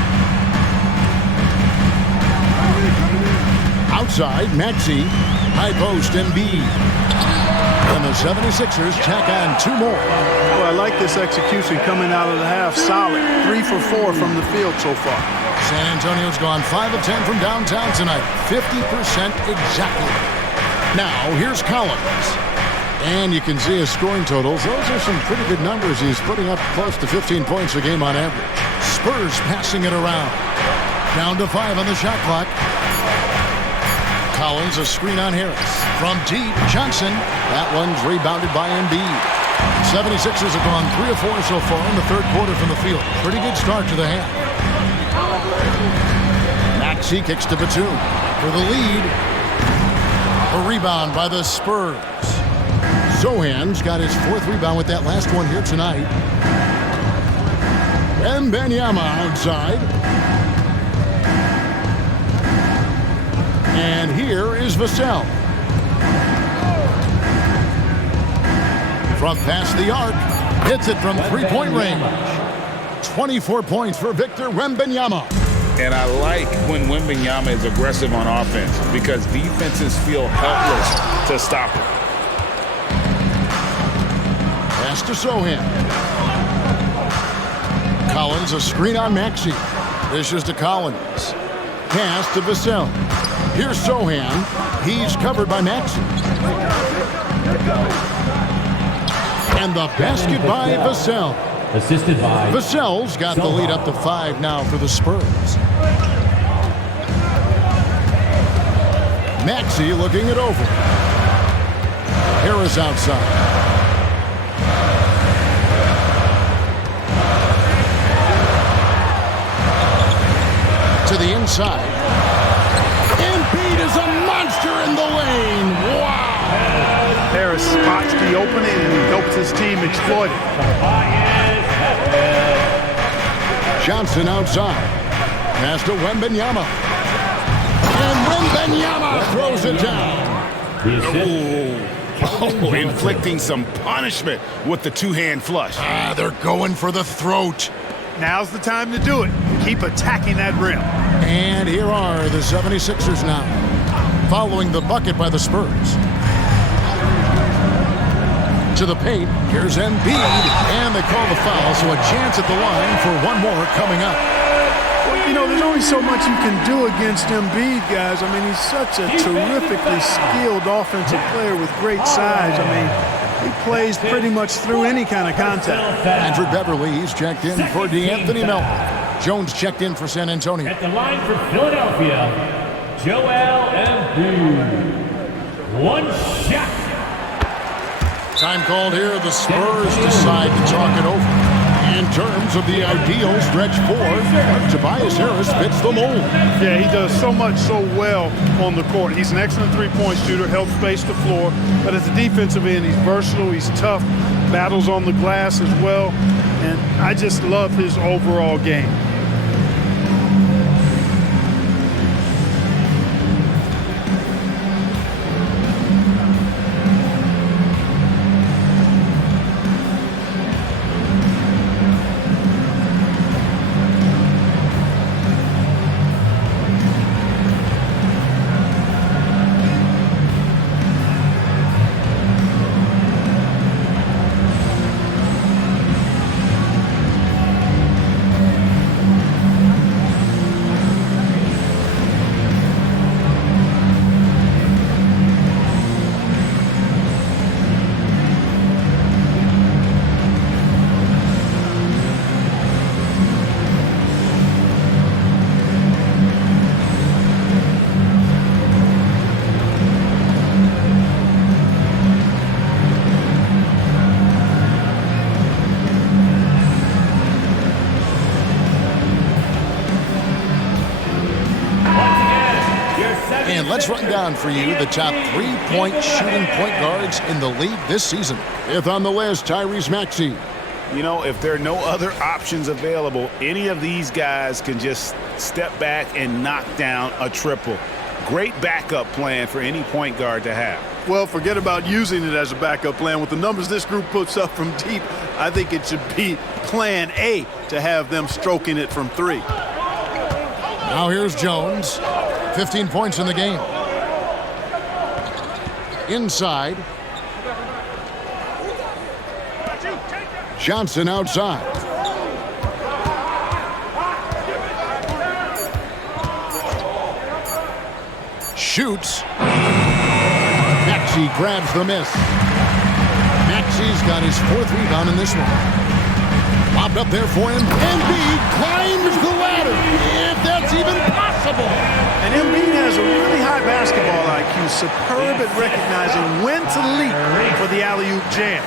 Outside, Maxey. High post, Embiid. And the 76ers tack on 2 more. Well, I like this execution coming out of the half. Solid. 3 for 4 from the field so far. San Antonio's gone 5 of 10 from downtown tonight. 50% exactly. Now, here's Collins. And you can see his scoring totals. Those are some pretty good numbers. He's putting up close to 15 points a game on average. Spurs passing it around. Down to 5 on the shot clock. Collins, a screen on Harris. From deep, Johnson. That one's rebounded by Embiid. 76ers have gone 3 of 4 so far in the third quarter from the field. Pretty good start to the half. Maxey kicks to Batum for the lead. A rebound by the Spurs. Sohan's got his 4th rebound with that last one here tonight. Wembanyama outside. And here is Vassell. From past the arc. Hits it from 3-point range. 24 points for Victor Wembanyama. And I like when Wembanyama is aggressive on offense because defenses feel helpless to stop him. Pass to Sohan. Collins, a screen on Maxey. Dishes to Collins. Pass to Vassell. Here's Sohan. He's covered by Maxey. And the basket by Vassell. Assisted by Vassell's got the lead up to 5 now for the Spurs. Maxey looking it over. Harris outside. To the inside. Embiid is a monster in the lane. Wow. Harris spots the opening and he helps his team exploit it. Johnson outside. Pass to Wembanyama. And Wembanyama throws it down. Oh, inflicting some punishment with the 2-hand flush. They're going for the throat. Now's the time to do it. Keep attacking that rim. And here are the 76ers now, following the bucket by the Spurs. To the paint, here's Embiid, and they call the foul, so a chance at the line for one more coming up. Well, you know, there's only so much you can do against Embiid, guys. I mean, he's such a terrifically skilled offensive player with great size. I mean, he plays pretty much through any kind of contact. Andrew Beverly, he's checked in for DeAnthony Melton. Jones checked in for San Antonio. At the line for Philadelphia, Joel Embiid. One shot. Time called here. The Spurs decide to talk it over. And terms of the ideal stretch four, Tobias Harris fits the mold. Yeah, he does so much so well on the court. He's an excellent three-point shooter, helps space the floor. But as a defensive end, he's versatile, he's tough, battles on the glass as well. And I just love his overall game. And let's run down for you the top three-point shooting point guards in the league this season. Fifth on the list, Tyrese Maxey. You know, if there are no other options available, any of these guys can just step back and knock down a triple. Great backup plan for any point guard to have. Well, forget about using it as a backup plan. With the numbers this group puts up from deep, I think it should be plan A to have them stroking it from three. Now here's Jones. 15 points in the game. Inside. Johnson outside. Shoots. Maxey grabs the miss. Maxey's got his fourth rebound in this one. Lobbed up there for him. Embiid climbs the ladder, if that's even possible. And Embiid has a really high basketball IQ, superb at recognizing when to leap for the alley-oop jam.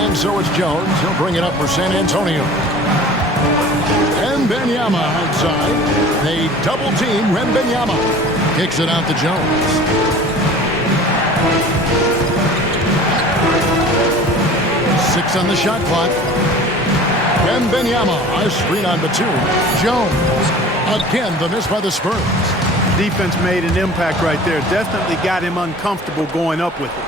And so it's Jones. He'll bring it up for San Antonio. Wembanyama outside. They double team Wembanyama. Kicks it out to Jones. Six on the shot clock. Wembanyama, a screen on Batum. Jones. Again, the miss by the Spurs. Defense made an impact right there. Definitely got him uncomfortable going up with it.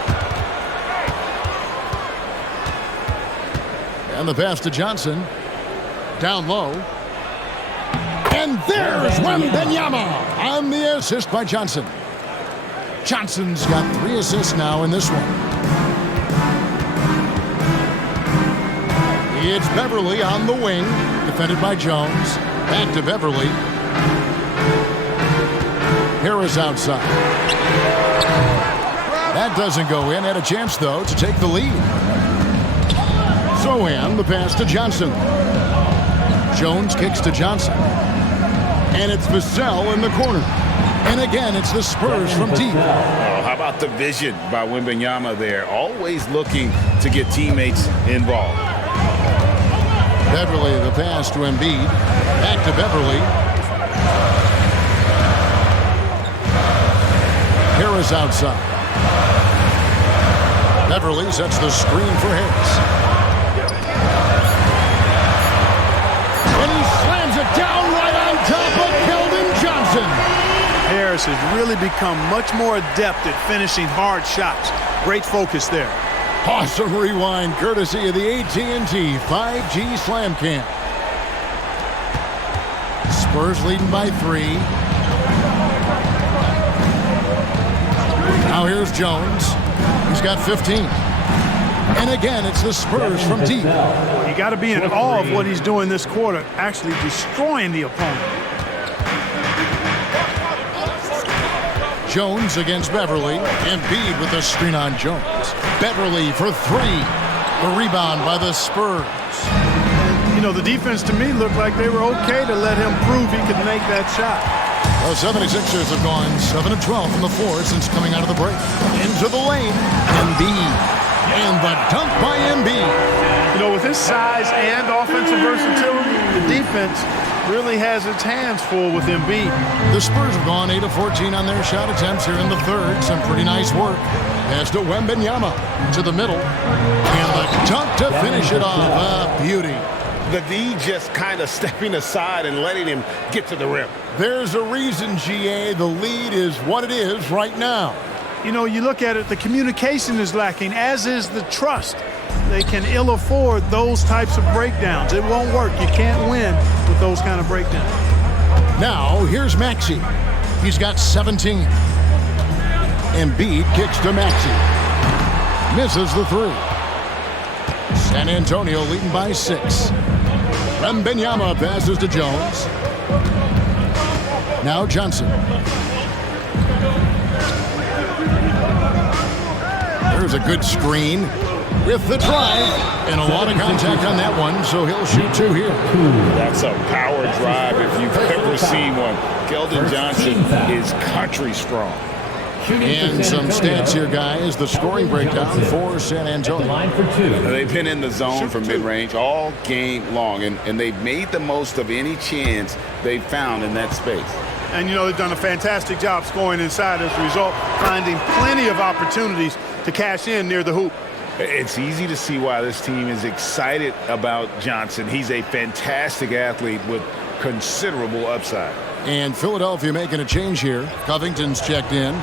And the pass to Johnson. Down low. And there's Wembanyama on the assist by Johnson. Johnson's got 3 assists now in this one. It's Beverly on the wing, defended by Jones. Back to Beverly. Harris outside. That doesn't go in. Had a chance, though, to take the lead. Zohan, the pass to Johnson. Jones kicks to Johnson. And it's Vassell in the corner. And again, it's the Spurs from deep. Oh, how about the vision by Wembanyama there? Always looking to get teammates involved. Beverly, the pass to Embiid. Back to Beverly. Harris outside. Beverly sets the screen for Harris. And he slams it down right on top of Keldon Johnson. Harris has really become much more adept at finishing hard shots. Great focus there. Awesome rewind courtesy of the AT&T 5G Slam Cam. Spurs leading by 3. Now here's Jones. He's got 15. And again, it's the Spurs from deep. You got to be in awe of what he's doing this quarter, actually destroying the opponent. Jones against Beverly. Embiid with a screen on Jones. Beverly for 3. The rebound by the Spurs. You know, the defense to me looked like they were okay to let him prove he could make that shot. The 76ers have gone 7 of 12 from the floor since coming out of the break. Into the lane, Embiid. And the dunk by Embiid. You know, with his size and offensive versatility, the defense really has its hands full with Embiid. The Spurs have gone 8 of 14 on their shot attempts here in the third. Some pretty nice work. Pass to Wembanyama to the middle. And the dunk to finish it off. Beauty. The D just kind of stepping aside and letting him get to the rim. There's a reason, GA, the lead is what it is right now. You know, you look at it, the communication is lacking, as is the trust. They can ill afford those types of breakdowns. It won't work. You can't win with those kind of breakdowns. Now, here's Maxey. He's got 17. Embiid kicks to Maxey. Misses the three. San Antonio leading by 6. Wembanyama passes to Jones. Now Johnson. There's a good screen with the drive. And a lot of contact on that one, so he'll shoot 2 here. That's a power drive if you've ever seen one. Keldon Johnson is country strong. And some stats here, guys. The scoring breakdown for San Antonio. Line for 2. They've been in the zone for mid-range all game long, and they've made the most of any chance they've found in that space. And, you know, they've done a fantastic job scoring inside as a result, finding plenty of opportunities to cash in near the hoop. It's easy to see why this team is excited about Johnson. He's a fantastic athlete with considerable upside. And Philadelphia making a change here. Covington's checked in.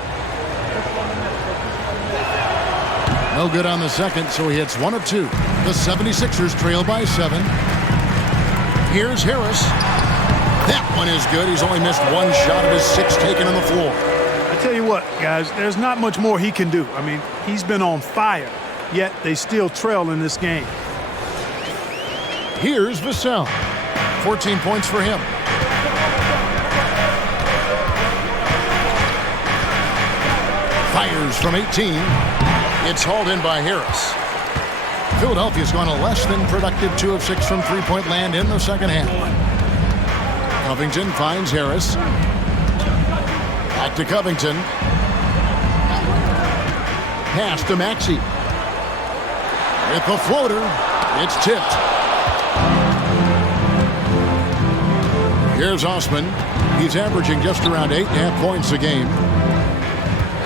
No good on the second, so he hits 1 of 2. The 76ers trail by 7. Here's Harris. That one is good. He's only missed 1 shot of his 6 taken on the floor. I tell you what, guys, there's not much more he can do. I mean, he's been on fire, yet they still trail in this game. Here's Vassell. 14 points for him. Fires from 18. It's hauled in by Harris. Philadelphia's gone a less than productive 2 of 6 from three-point land in the second half. Covington finds Harris. Back to Covington. Pass to Maxey. With the floater, it's tipped. Here's Osman. He's averaging just around 8.5 points a game.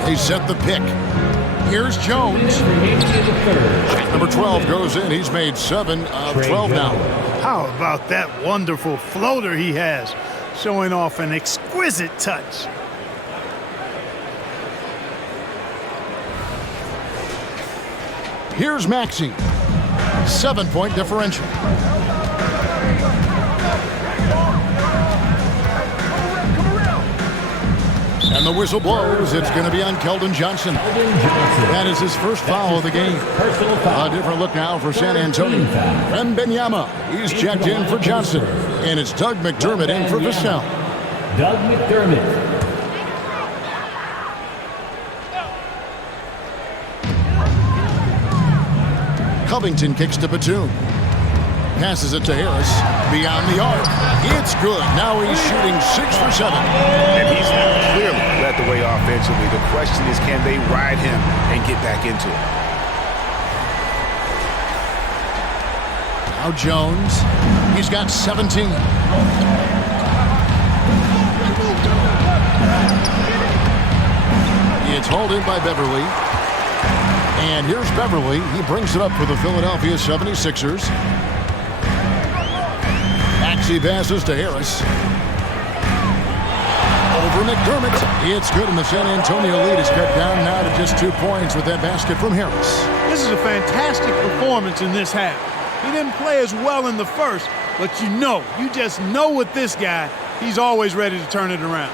They set the pick. Here's Jones. Number 12 goes in. He's made 7 of 12 now. How about that wonderful floater he has, showing off an exquisite touch. Here's Maxey. 7-point differential. And the whistle blows. It's going to be on Keldon Johnson. That is his first foul of the game. A different look now for San Antonio. Wembanyama. He's checked in for Johnson. And it's Doug McDermott in for Vassell. Doug McDermott. Covington kicks to Batum. Passes it to Harris. Beyond the arc. It's good. Now he's shooting 6 for 7. And he's clearly led the way offensively. The question is, can they ride him and get back into it? Now Jones. He's got 17. It's hauled in by Beverly. And here's Beverly. He brings it up for the Philadelphia 76ers. Maxey passes to Harris. Over McDermott. It's good, and the San Antonio lead is cut down now to just 2 points with that basket from Harris. This is a fantastic performance in this half. He didn't play as well in the first, but you just know with this guy, he's always ready to turn it around.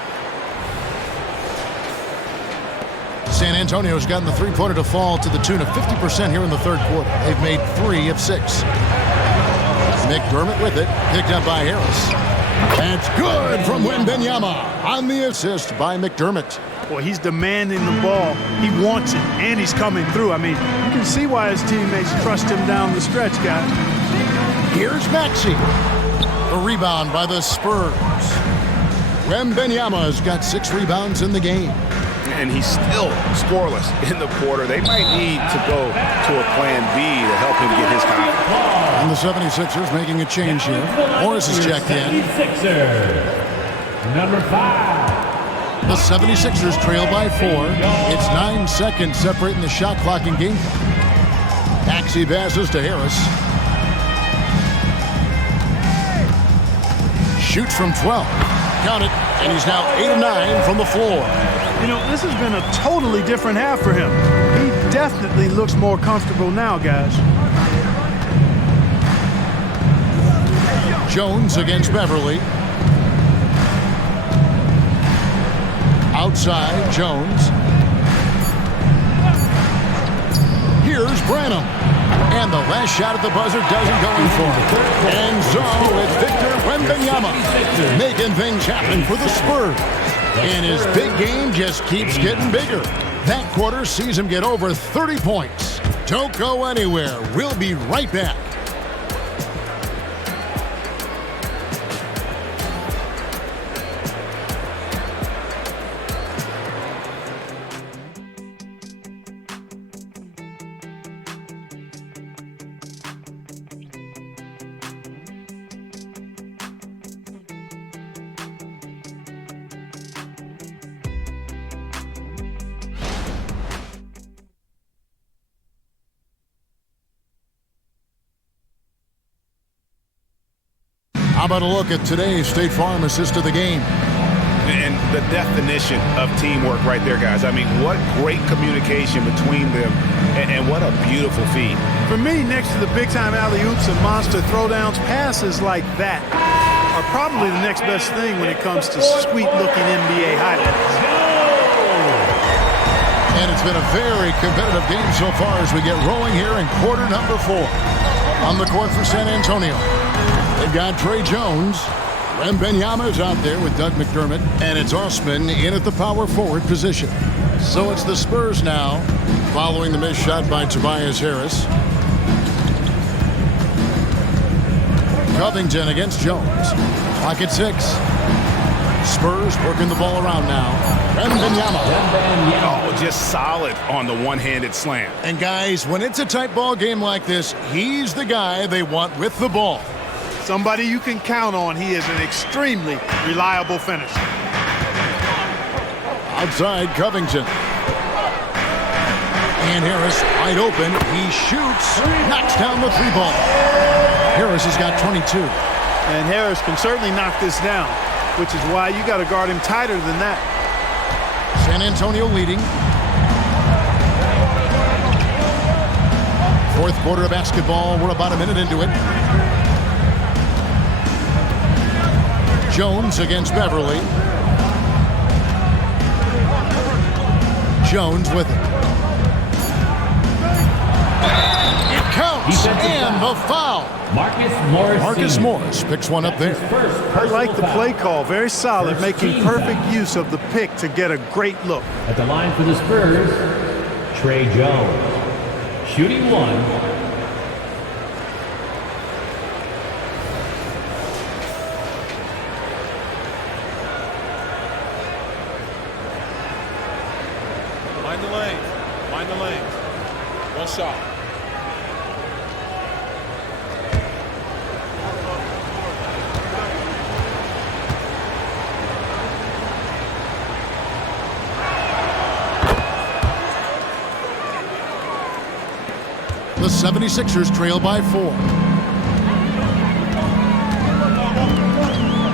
San Antonio's gotten the three-pointer to fall to the tune of 50% here in the third quarter. They've made 3 of 6. McDermott with it, picked up by Harris. That's good from Wembanyama on the assist by McDermott. Boy, he's demanding the ball. He wants it, and he's coming through. I mean, you can see why his teammates trust him down the stretch, guys. Here's Maxey. The rebound by the Spurs. Wembanyama's got 6 rebounds in the game. And he's still scoreless in the quarter. They might need to go to a plan B to help him get his confidence. And the 76ers making a change here. Morris is checked in. 76er, number 5. The 76ers trail by 4. It's 9 seconds separating the shot clock and game. Maxey passes to Harris. Shoots from 12. Count it. And he's now 8 of 9 from the floor. You know, this has been a totally different half for him. He definitely looks more comfortable now, guys. Jones against Beverly. Outside, Jones. Here's Branham. And the last shot at the buzzer doesn't go in for him. And so it's Victor Wembanyama making things happen for the Spurs. And his big game just keeps getting bigger. That quarter sees him get over 30 points. Don't go anywhere. We'll be right back. How about a look at today's State Farm assist of the game? And the definition of teamwork right there, guys. I mean, what great communication between them, and what a beautiful feed. For me, next to the big-time alley-oops and monster throwdowns, passes like that are probably the next best thing when it comes to sweet-looking NBA highlights. And it's been a very competitive game so far as we get rolling here in quarter number 4. On the court for San Antonio, they've got Trey Jones. Wembanyama's out there with Doug McDermott. And it's Osman in at the power forward position. So it's the Spurs now, following the missed shot by Tobias Harris. Covington against Jones. Clock at 6. Spurs working the ball around now. Wembanyama. Oh, just solid on the one-handed slam. And guys, when it's a tight ball game like this, he's the guy they want with the ball. Somebody you can count on. He is an extremely reliable finisher. Outside, Covington. And Harris wide open. He shoots. Knocks down the 3-ball. Harris has got 22. And Harris can certainly knock this down, which is why you got to guard him tighter than that. San Antonio leading. Fourth quarter of basketball. We're about a minute into it. Jones against Beverly. Jones with it. It counts, and the foul. Marcus Morris picks one up there. I like the play call. Very solid, making perfect use of the pick to get a great look. At the line for the Spurs, Trey Jones. Shooting 1. Mind the lane. Mind the lane. One shot. The 76ers trail by 4.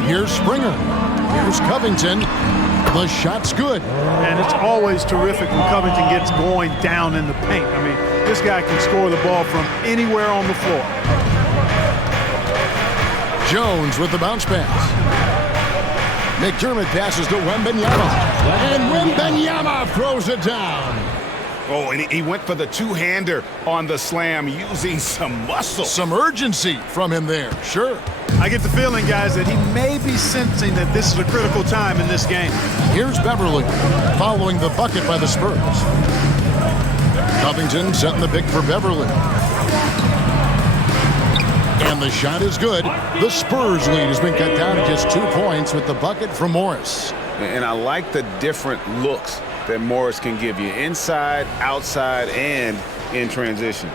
Here's Springer. Here's Covington. The shot's good. And it's always terrific when Covington gets going down in the paint. I mean, this guy can score the ball from anywhere on the floor. Jones with the bounce pass. McDermott passes to Wembanyama. And Wembanyama throws it down. Oh, and he went for the two-hander on the slam using some muscle. Some urgency from him there, sure. I get the feeling, guys, that he may be sensing that this is a critical time in this game. Here's Beverly following the bucket by the Spurs. Covington setting the pick for Beverly. And the shot is good. The Spurs lead has been cut down to just 2 points with the bucket from Morris. And I like the different looks that Morris can give you. Inside, outside, and in transition.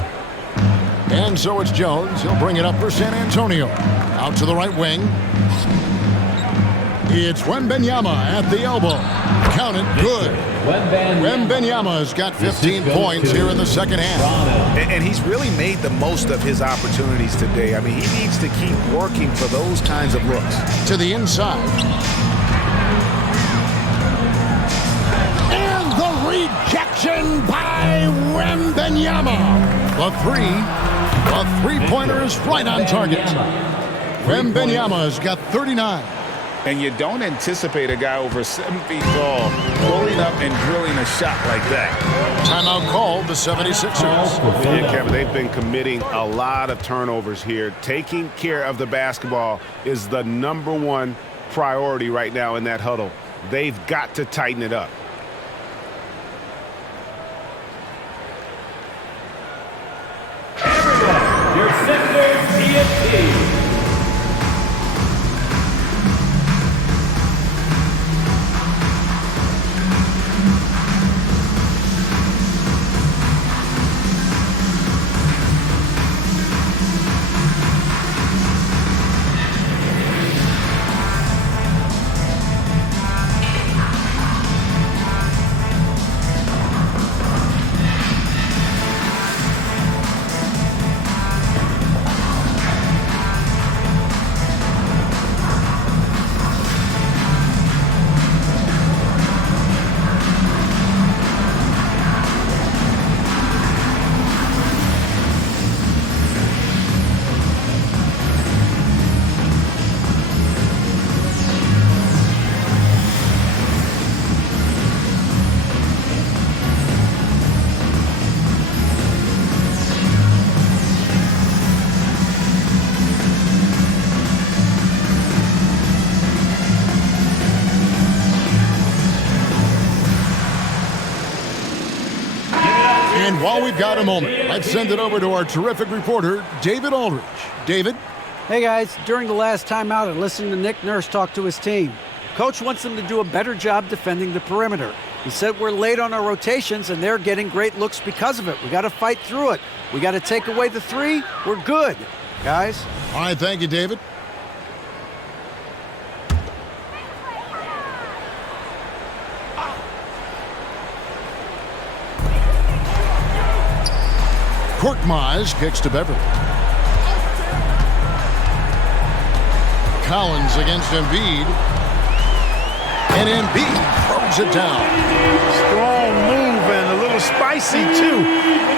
And so it's Jones. He'll bring it up for San Antonio. Out to the right wing. It's Wembanyama at the elbow. Count it. Good. Wembanyama's got 15 points here in the second half. And he's really made the most of his opportunities today. I mean, he needs to keep working for those kinds of looks. To the inside. And the rejection by Wembanyama. The three-pointer is right on target. Wembanyama's got 39. And you don't anticipate a guy over 7 feet tall pulling up and drilling a shot like that. Timeout called the 76ers. Yeah, Kevin, they've been committing a lot of turnovers here. Taking care of the basketball is the #1 priority right now in that huddle. They've got to tighten it up. Your Sixers ESP. And while we've got a moment, let's send it over to our terrific reporter, David Aldridge. David? Hey, guys. During the last timeout, I listened to Nick Nurse talk to his team. Coach wants them to do a better job defending the perimeter. He said we're late on our rotations, and they're getting great looks because of it. We got to fight through it. We got to take away the three. We're good, guys. All right, thank you, David. Korkmaz kicks to Beverly. Collins against Embiid. And Embiid throws it down. Strong move and a little spicy, too.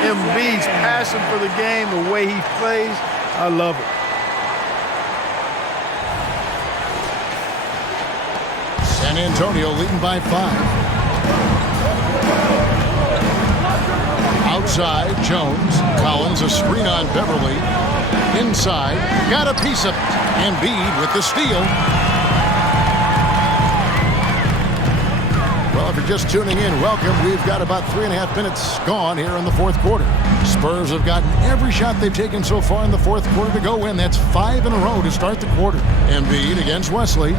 Embiid's passion for the game, the way he plays, I love it. San Antonio leading by 5. Outside, Jones. Collins, a screen on Beverly. Inside, got a piece of it. Embiid with the steal. Well, if you're just tuning in, welcome. We've got about 3.5 minutes gone here in the fourth quarter. Spurs have gotten every shot they've taken so far in the fourth quarter to go in. That's 5 in a row to start the quarter. Embiid against Wesley.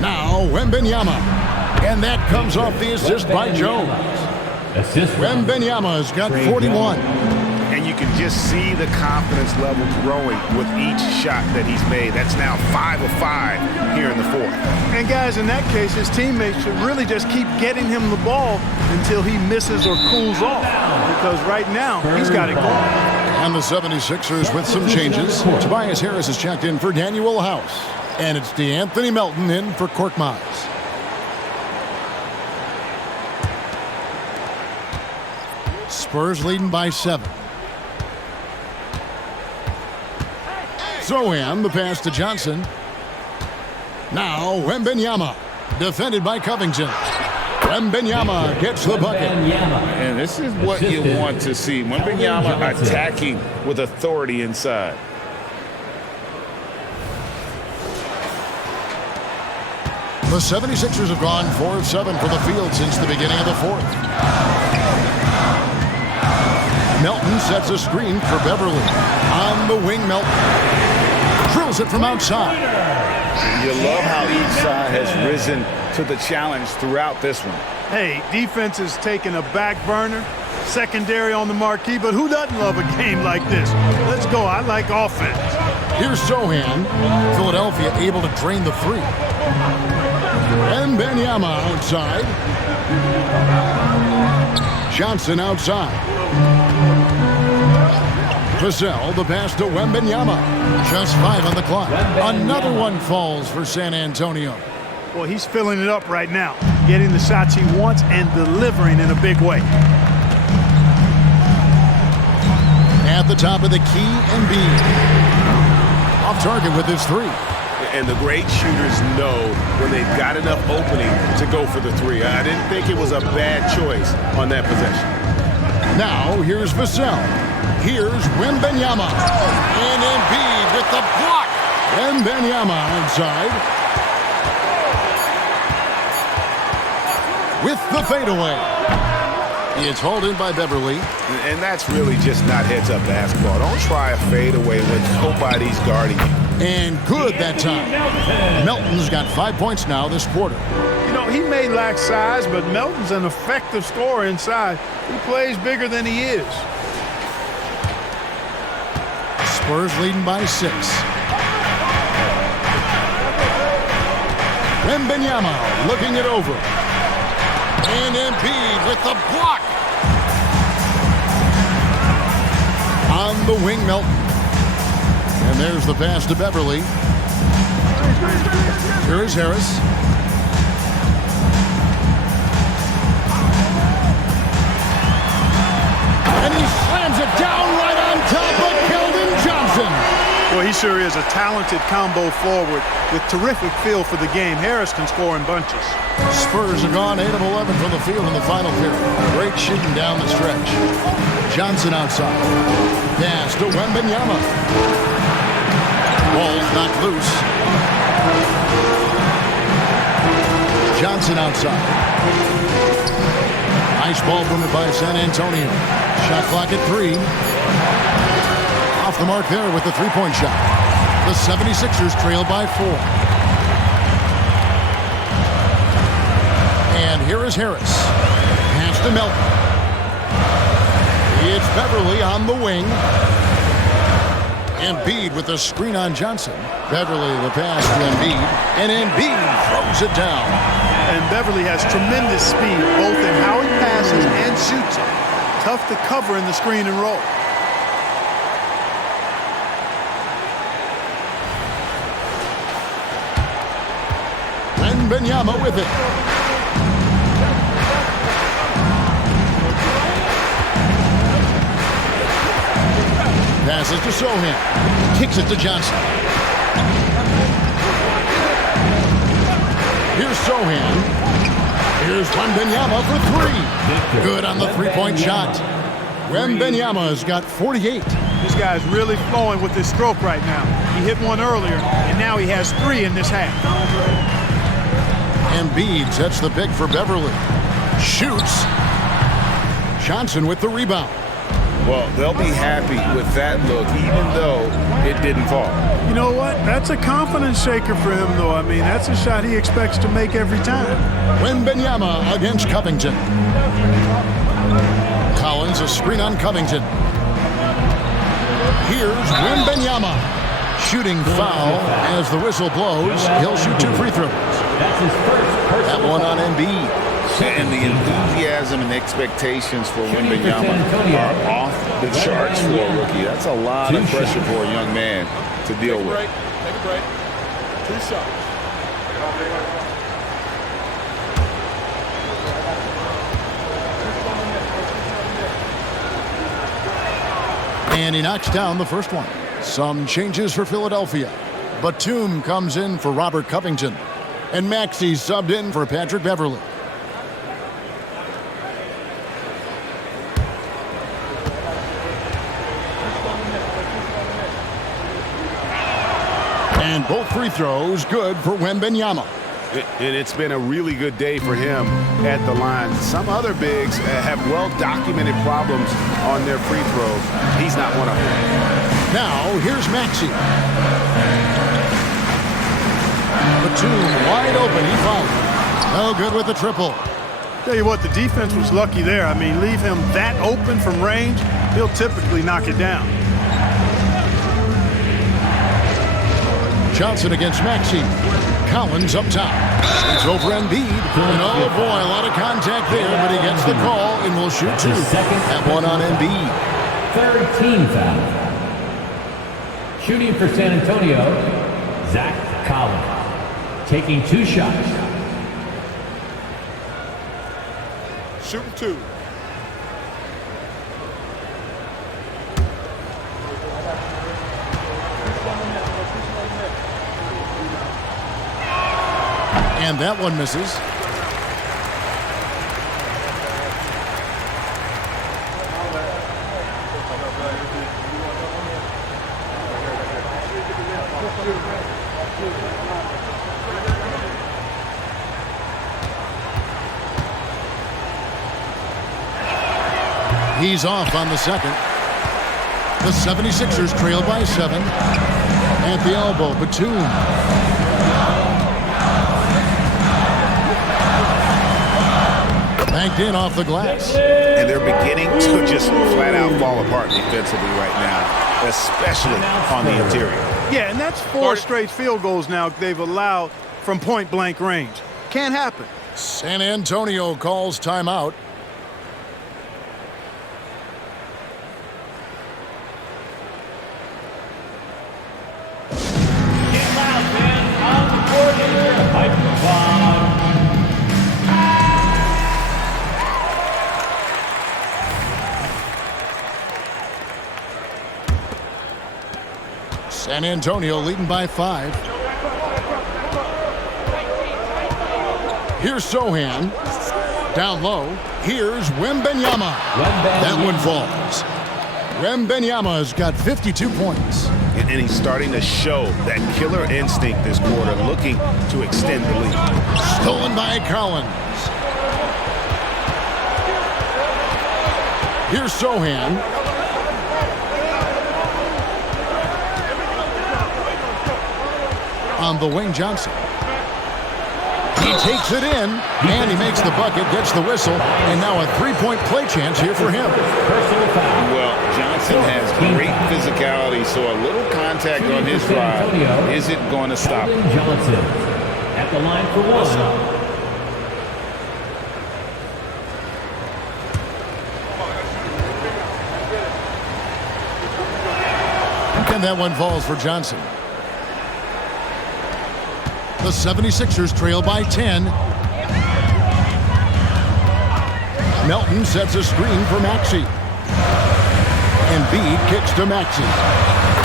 Now, Wembanyama. And that comes off the assist by Jones. Wembanyama's got 41. And you can just see the confidence level growing with each shot that he's made. That's now 5 of 5 here in the fourth. And guys, in that case, his teammates should really just keep getting him the ball until he misses or cools off. Because right now, he's got it going. And the 76ers with some changes. Tobias Harris is checked in for Daniel House. And it's DeAnthony Melton in for Korkmaz. Spurs leading by 7. Throw in the pass to Johnson. Now Wembanyama, defended by Covington. Wembanyama gets the bucket. And this is what you want to see. Wembanyama attacking with authority inside. The 76ers have gone 4 of 7 for the field since the beginning of the fourth. Melton sets a screen for Beverly. On the wing, Melton drills it from outside. You love how each side has risen to the challenge throughout this one. Hey, defense is taking a back burner, secondary on the marquee, but who doesn't love a game like this? Let's go. I like offense. Here's Sohan. Philadelphia able to drain the three. Wembanyama outside. Johnson outside. Vassell, the pass to Wembanyama. Just 5 on the clock. Another one falls for San Antonio. Well, he's filling it up right now, getting the shots he wants and delivering in a big way. At the top of the key, Embiid. Off target with his three. And the great shooters know when they've got enough opening to go for the three. I didn't think it was a bad choice on that possession. Now, here's Vassell. Here's Wembanyama. And Embiid with the block. Wembanyama outside. With the fadeaway. It's hauled in by Beverly. And that's really just not heads-up basketball. Don't try a fadeaway when nobody's guarding you. And good that time. Melton's got 5 points now this quarter. You know, he may lack size, but Melton's an effective scorer inside. He plays bigger than he is. Spurs leading by 6. Wembanyama looking it over. And Embiid with the block. On the wing, Melton. And there's the pass to Beverly. Here is Harris. And he slams it down right on top of Keldon Johnson. Well, he sure is a talented combo forward with terrific feel for the game. Harris can score in bunches. Spurs are gone 8 of 11 from the field in the final period. Great shooting down the stretch. Johnson outside. Pass to Wembanyama. Ball's knocked loose. Johnson outside. Nice ball movement by San Antonio. Shot clock at 3. Off the mark there with the three-point shot. The 76ers trail by 4. And here is Harris. Pass to Melton. It's Beverly on the wing. Embiid with the screen on Johnson. Beverly the pass to Embiid. And Embiid throws it down. And Beverly has tremendous speed, both in how he passes and shoots it. Tough to cover in the screen and roll. Wembanyama with it. Passes to Sohan. Kicks it to Johnson. Here's Sohan. Here's Wembanyama for 3. Good on the three-point shot. Wembanyama's got 48. This guy's really flowing with his stroke right now. He hit one earlier, and now he has 3 in this half. Embiid sets the pick for Beverly. Shoots. Johnson with the rebound. Well, they'll be happy with that look, even though it didn't fall. You know what? That's a confidence shaker for him, though. I mean, that's a shot he expects to make every time. Wembanyama against Covington. Collins a screen on Covington. Here's Wembanyama. Shooting foul as the whistle blows. He'll shoot 2 free throws. That's his first personal That one on foul. Embiid. And the enthusiasm and expectations for Wembanyama are off the charts for a rookie. That's a lot of pressure for a young man to deal with. Take a break. 2 shots. And he knocks down the first one. Some changes for Philadelphia. Batum comes in for Robert Covington. And Maxey subbed in for Patrick Beverly. And both free throws good for Wembanyama. It's been a really good day for him at the line. Some other bigs have well-documented problems on their free throws. He's not one of them. Now, here's Maxey. Batum wide open. He fouled. No good with the triple. Tell you what, the defense was lucky there. I mean, leave him that open from range, he'll typically knock it down. Johnson against Maxey. Collins up top. It's over Embiid. And oh boy, a lot of contact there, but he gets the call and will shoot two. That one on Embiid. Third team foul. Shooting for San Antonio, Zach Collins. Taking 2 shots. Shooting 2. And that one misses. He's off on the second. The 76ers trail by 7. At the elbow, Batum. Banked in off the glass. And they're beginning to just flat out fall apart defensively right now, especially on the interior. Yeah, and that's 4 straight field goals now they've allowed from point-blank range. Can't happen. San Antonio calls timeout. San Antonio leading by 5. Here's Sohan. Down low. Here's Wembanyama. That one falls. Wembanyama has got 52 points. And he's starting to show that killer instinct this quarter, looking to extend the lead. Stolen by Collins. Here's Sohan. On the wing, Johnson. He takes it in, and he makes the bucket, gets the whistle, and now a 3-point play chance here for him. Well, Johnson has great physicality, so a little contact on his drive isn't going to stop him. Johnson at the line for 1. And that one falls for Johnson. The 76ers trail by 10. Melton sets a screen for Maxey. Embiid kicks to Maxey.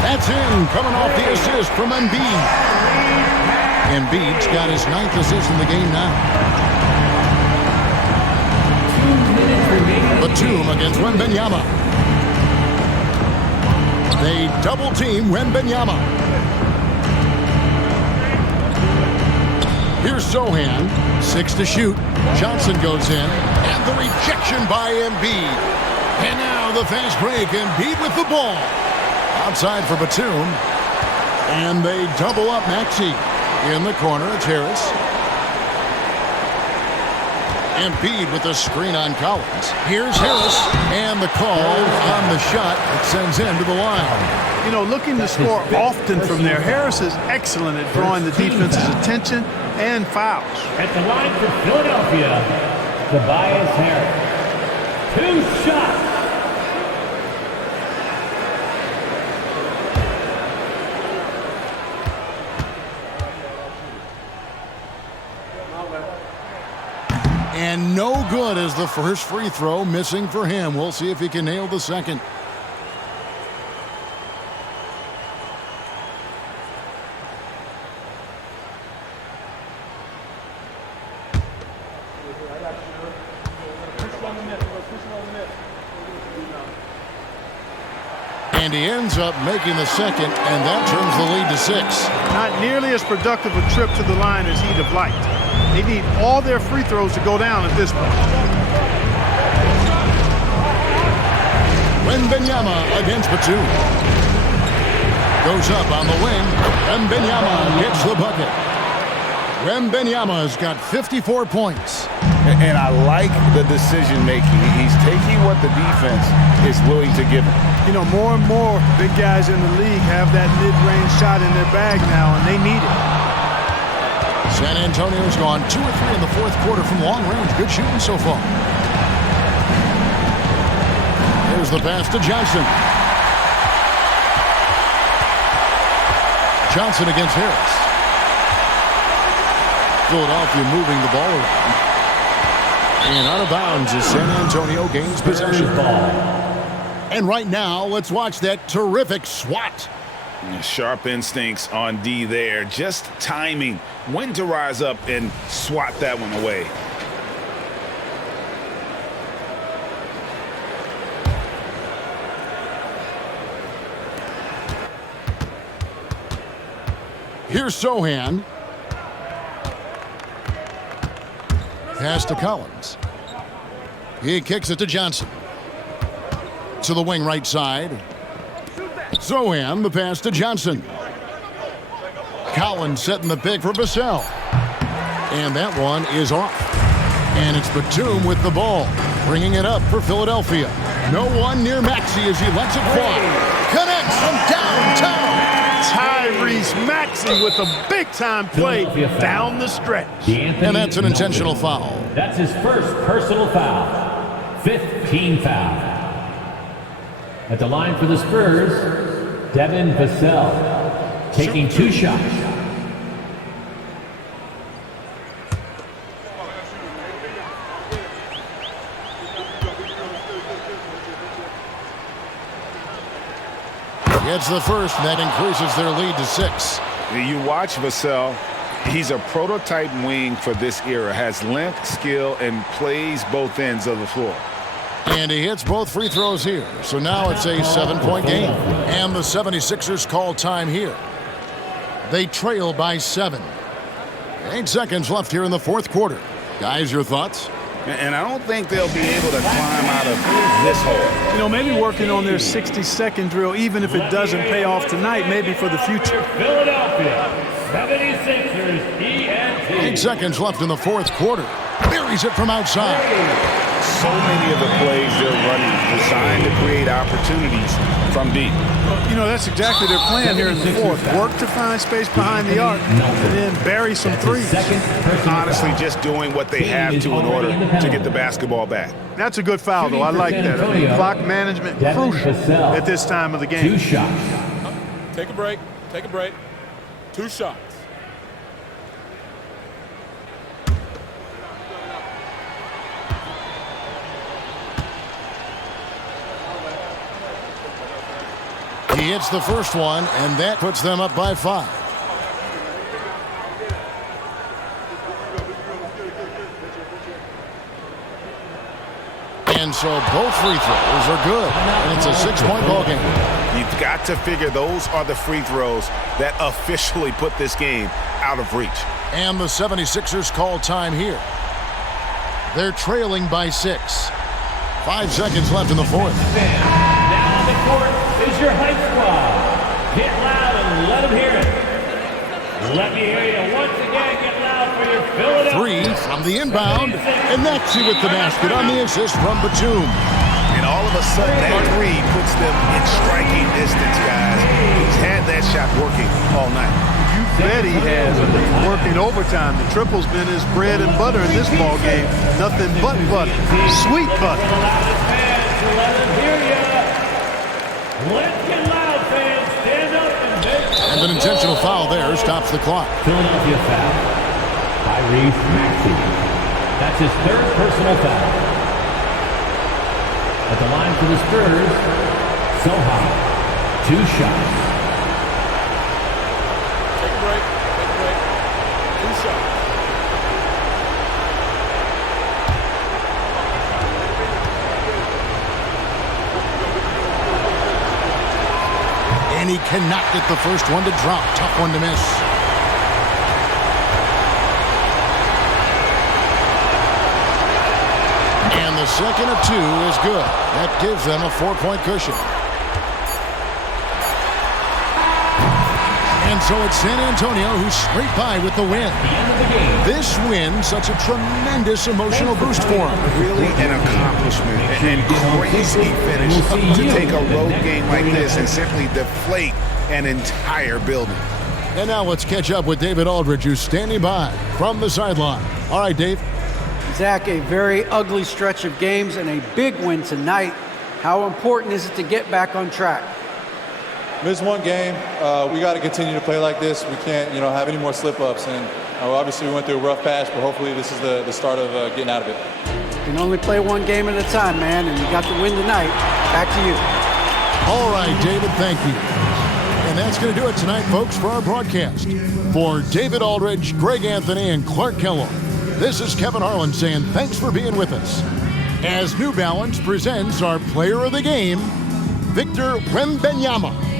That's in, coming off the assist from Embiid. Embiid's got his 9th assist in the game now. Batum against Wembanyama. They double team Wembanyama. Here's Sohan, 6 to shoot. Johnson goes in, and the rejection by Embiid. And now the fast break, Embiid with the ball. Outside for Batum. And they double up Maxey. In the corner, it's Harris. Embiid with the screen on Collins. Here's Harris, and the call on the shot that sends him to the line. You know, looking to score often from there, Harris is excellent at drawing the defense's attention and fouls. At the line for Philadelphia, Tobias Harris. 2 shots. And no good as the first free throw missing for him. We'll see if he can nail the second. And he ends up making the second, and that turns the lead to 6. Not nearly as productive a trip to the line as he'd have liked. They need all their free throws to go down at this point. Wembanyama against Batum. Goes up on the wing. Wembanyama gets the bucket. Wembanyama's got 54 points. And I like the decision making. He's taking what the defense is willing to give him. You know, more and more big guys in the league have that mid-range shot in their bag now, and they need it. San Antonio's gone 2 or 3 in the fourth quarter from long range. Good shooting so far. Here's the pass to Johnson. Johnson against Harris. Philadelphia moving the ball around. And out of bounds as San Antonio gains possession. And right now, let's watch that terrific swat. Sharp instincts on D there. Just timing when to rise up and swat that one away. Here's Sohan. Pass to Collins. He kicks it to Johnson. To the wing right side. Sohan, the pass to Johnson. Collins setting the pick for Vassell. And that one is off. And it's Batum with the ball, bringing it up for Philadelphia. No one near Maxey as he lets it fly. Connects from downtown. Tyrese Maxey with a big-time play down the stretch. And that's an intentional foul. That's his first personal foul. 15 foul. At the line for the Spurs, Devin Vassell taking 2 shots. Gets the first, and that increases their lead to 6. You watch Vassell. He's a prototype wing for this era. Has length, skill, and plays both ends of the floor. And he hits both free throws here. So now it's a 7-point game. And the 76ers call time here. They trail by 7. 8 seconds left here in the fourth quarter. Guys, your thoughts? And I don't think they'll be able to climb out of this hole. You know, maybe working on their 60-second drill, even if it doesn't pay off tonight, maybe for the future. Philadelphia 76ers ENT. 8 seconds left in the fourth quarter. Buries it from outside. So many of the plays they're running designed to create opportunities from deep. You know, that's exactly their plan here in the fourth. Work to find space behind the arc and then bury some threes. Honestly, just doing what they have to in order to get the basketball back. That's a good foul, though. I like that. I mean, clock management crucial at this time of the game. 2 shots. Take a break. Take a break. 2 shots. He hits the first one, and that puts them up by 5. And so both free throws are good, and it's a 6-point ball game. You've got to figure those are the free throws that officially put this game out of reach. And the 76ers call time here. They're trailing by 6. 5 seconds left in the fourth. Now on the court is your hype squad. Get loud and let them hear it. Let me hear you once again. Get loud for your Philadelphia. 3 from the inbound, and Maxey with the basket on the assist from Batum. And all of a sudden, that 3 puts them in striking distance, guys. He's had that shot working all night. You bet he has. Working overtime. The triple's been his bread and butter in this ball game. Nothing but butter. Sweet butter. Let them hear you. Let's get loud, fans. Stand up and make. And an intentional foul there stops the clock. Philadelphia foul. Tyrese Maxey. That's his 3rd personal foul. At the line for the Spurs, Soha. 2 shots. Take a break. Take a break. 2 shots. And he cannot get the first one to drop. Tough one to miss. And the second of 2 is good. That gives them a 4-point cushion. And so it's San Antonio who scraped by with the win. This win, such a tremendous emotional boost for them. Really an accomplishment and crazy finish to take a road game like this and simply deflate an entire building. And now let's catch up with David Aldridge, who's standing by from the sideline. All right, Dave. Zach, a very ugly stretch of games and a big win tonight. How important is it to get back on track? Missed one game. We got to continue to play like this. We can't, have any more slip-ups. And obviously we went through a rough patch, but hopefully this is the start of getting out of it. You can only play one game at a time, man, and you got the win tonight. Back to you. All right, David, thank you. And that's going to do it tonight, folks, for our broadcast. For David Aldridge, Greg Anthony, and Clark Kellogg, this is Kevin Harlan saying thanks for being with us. As New Balance presents our player of the game, Victor Wembanyama.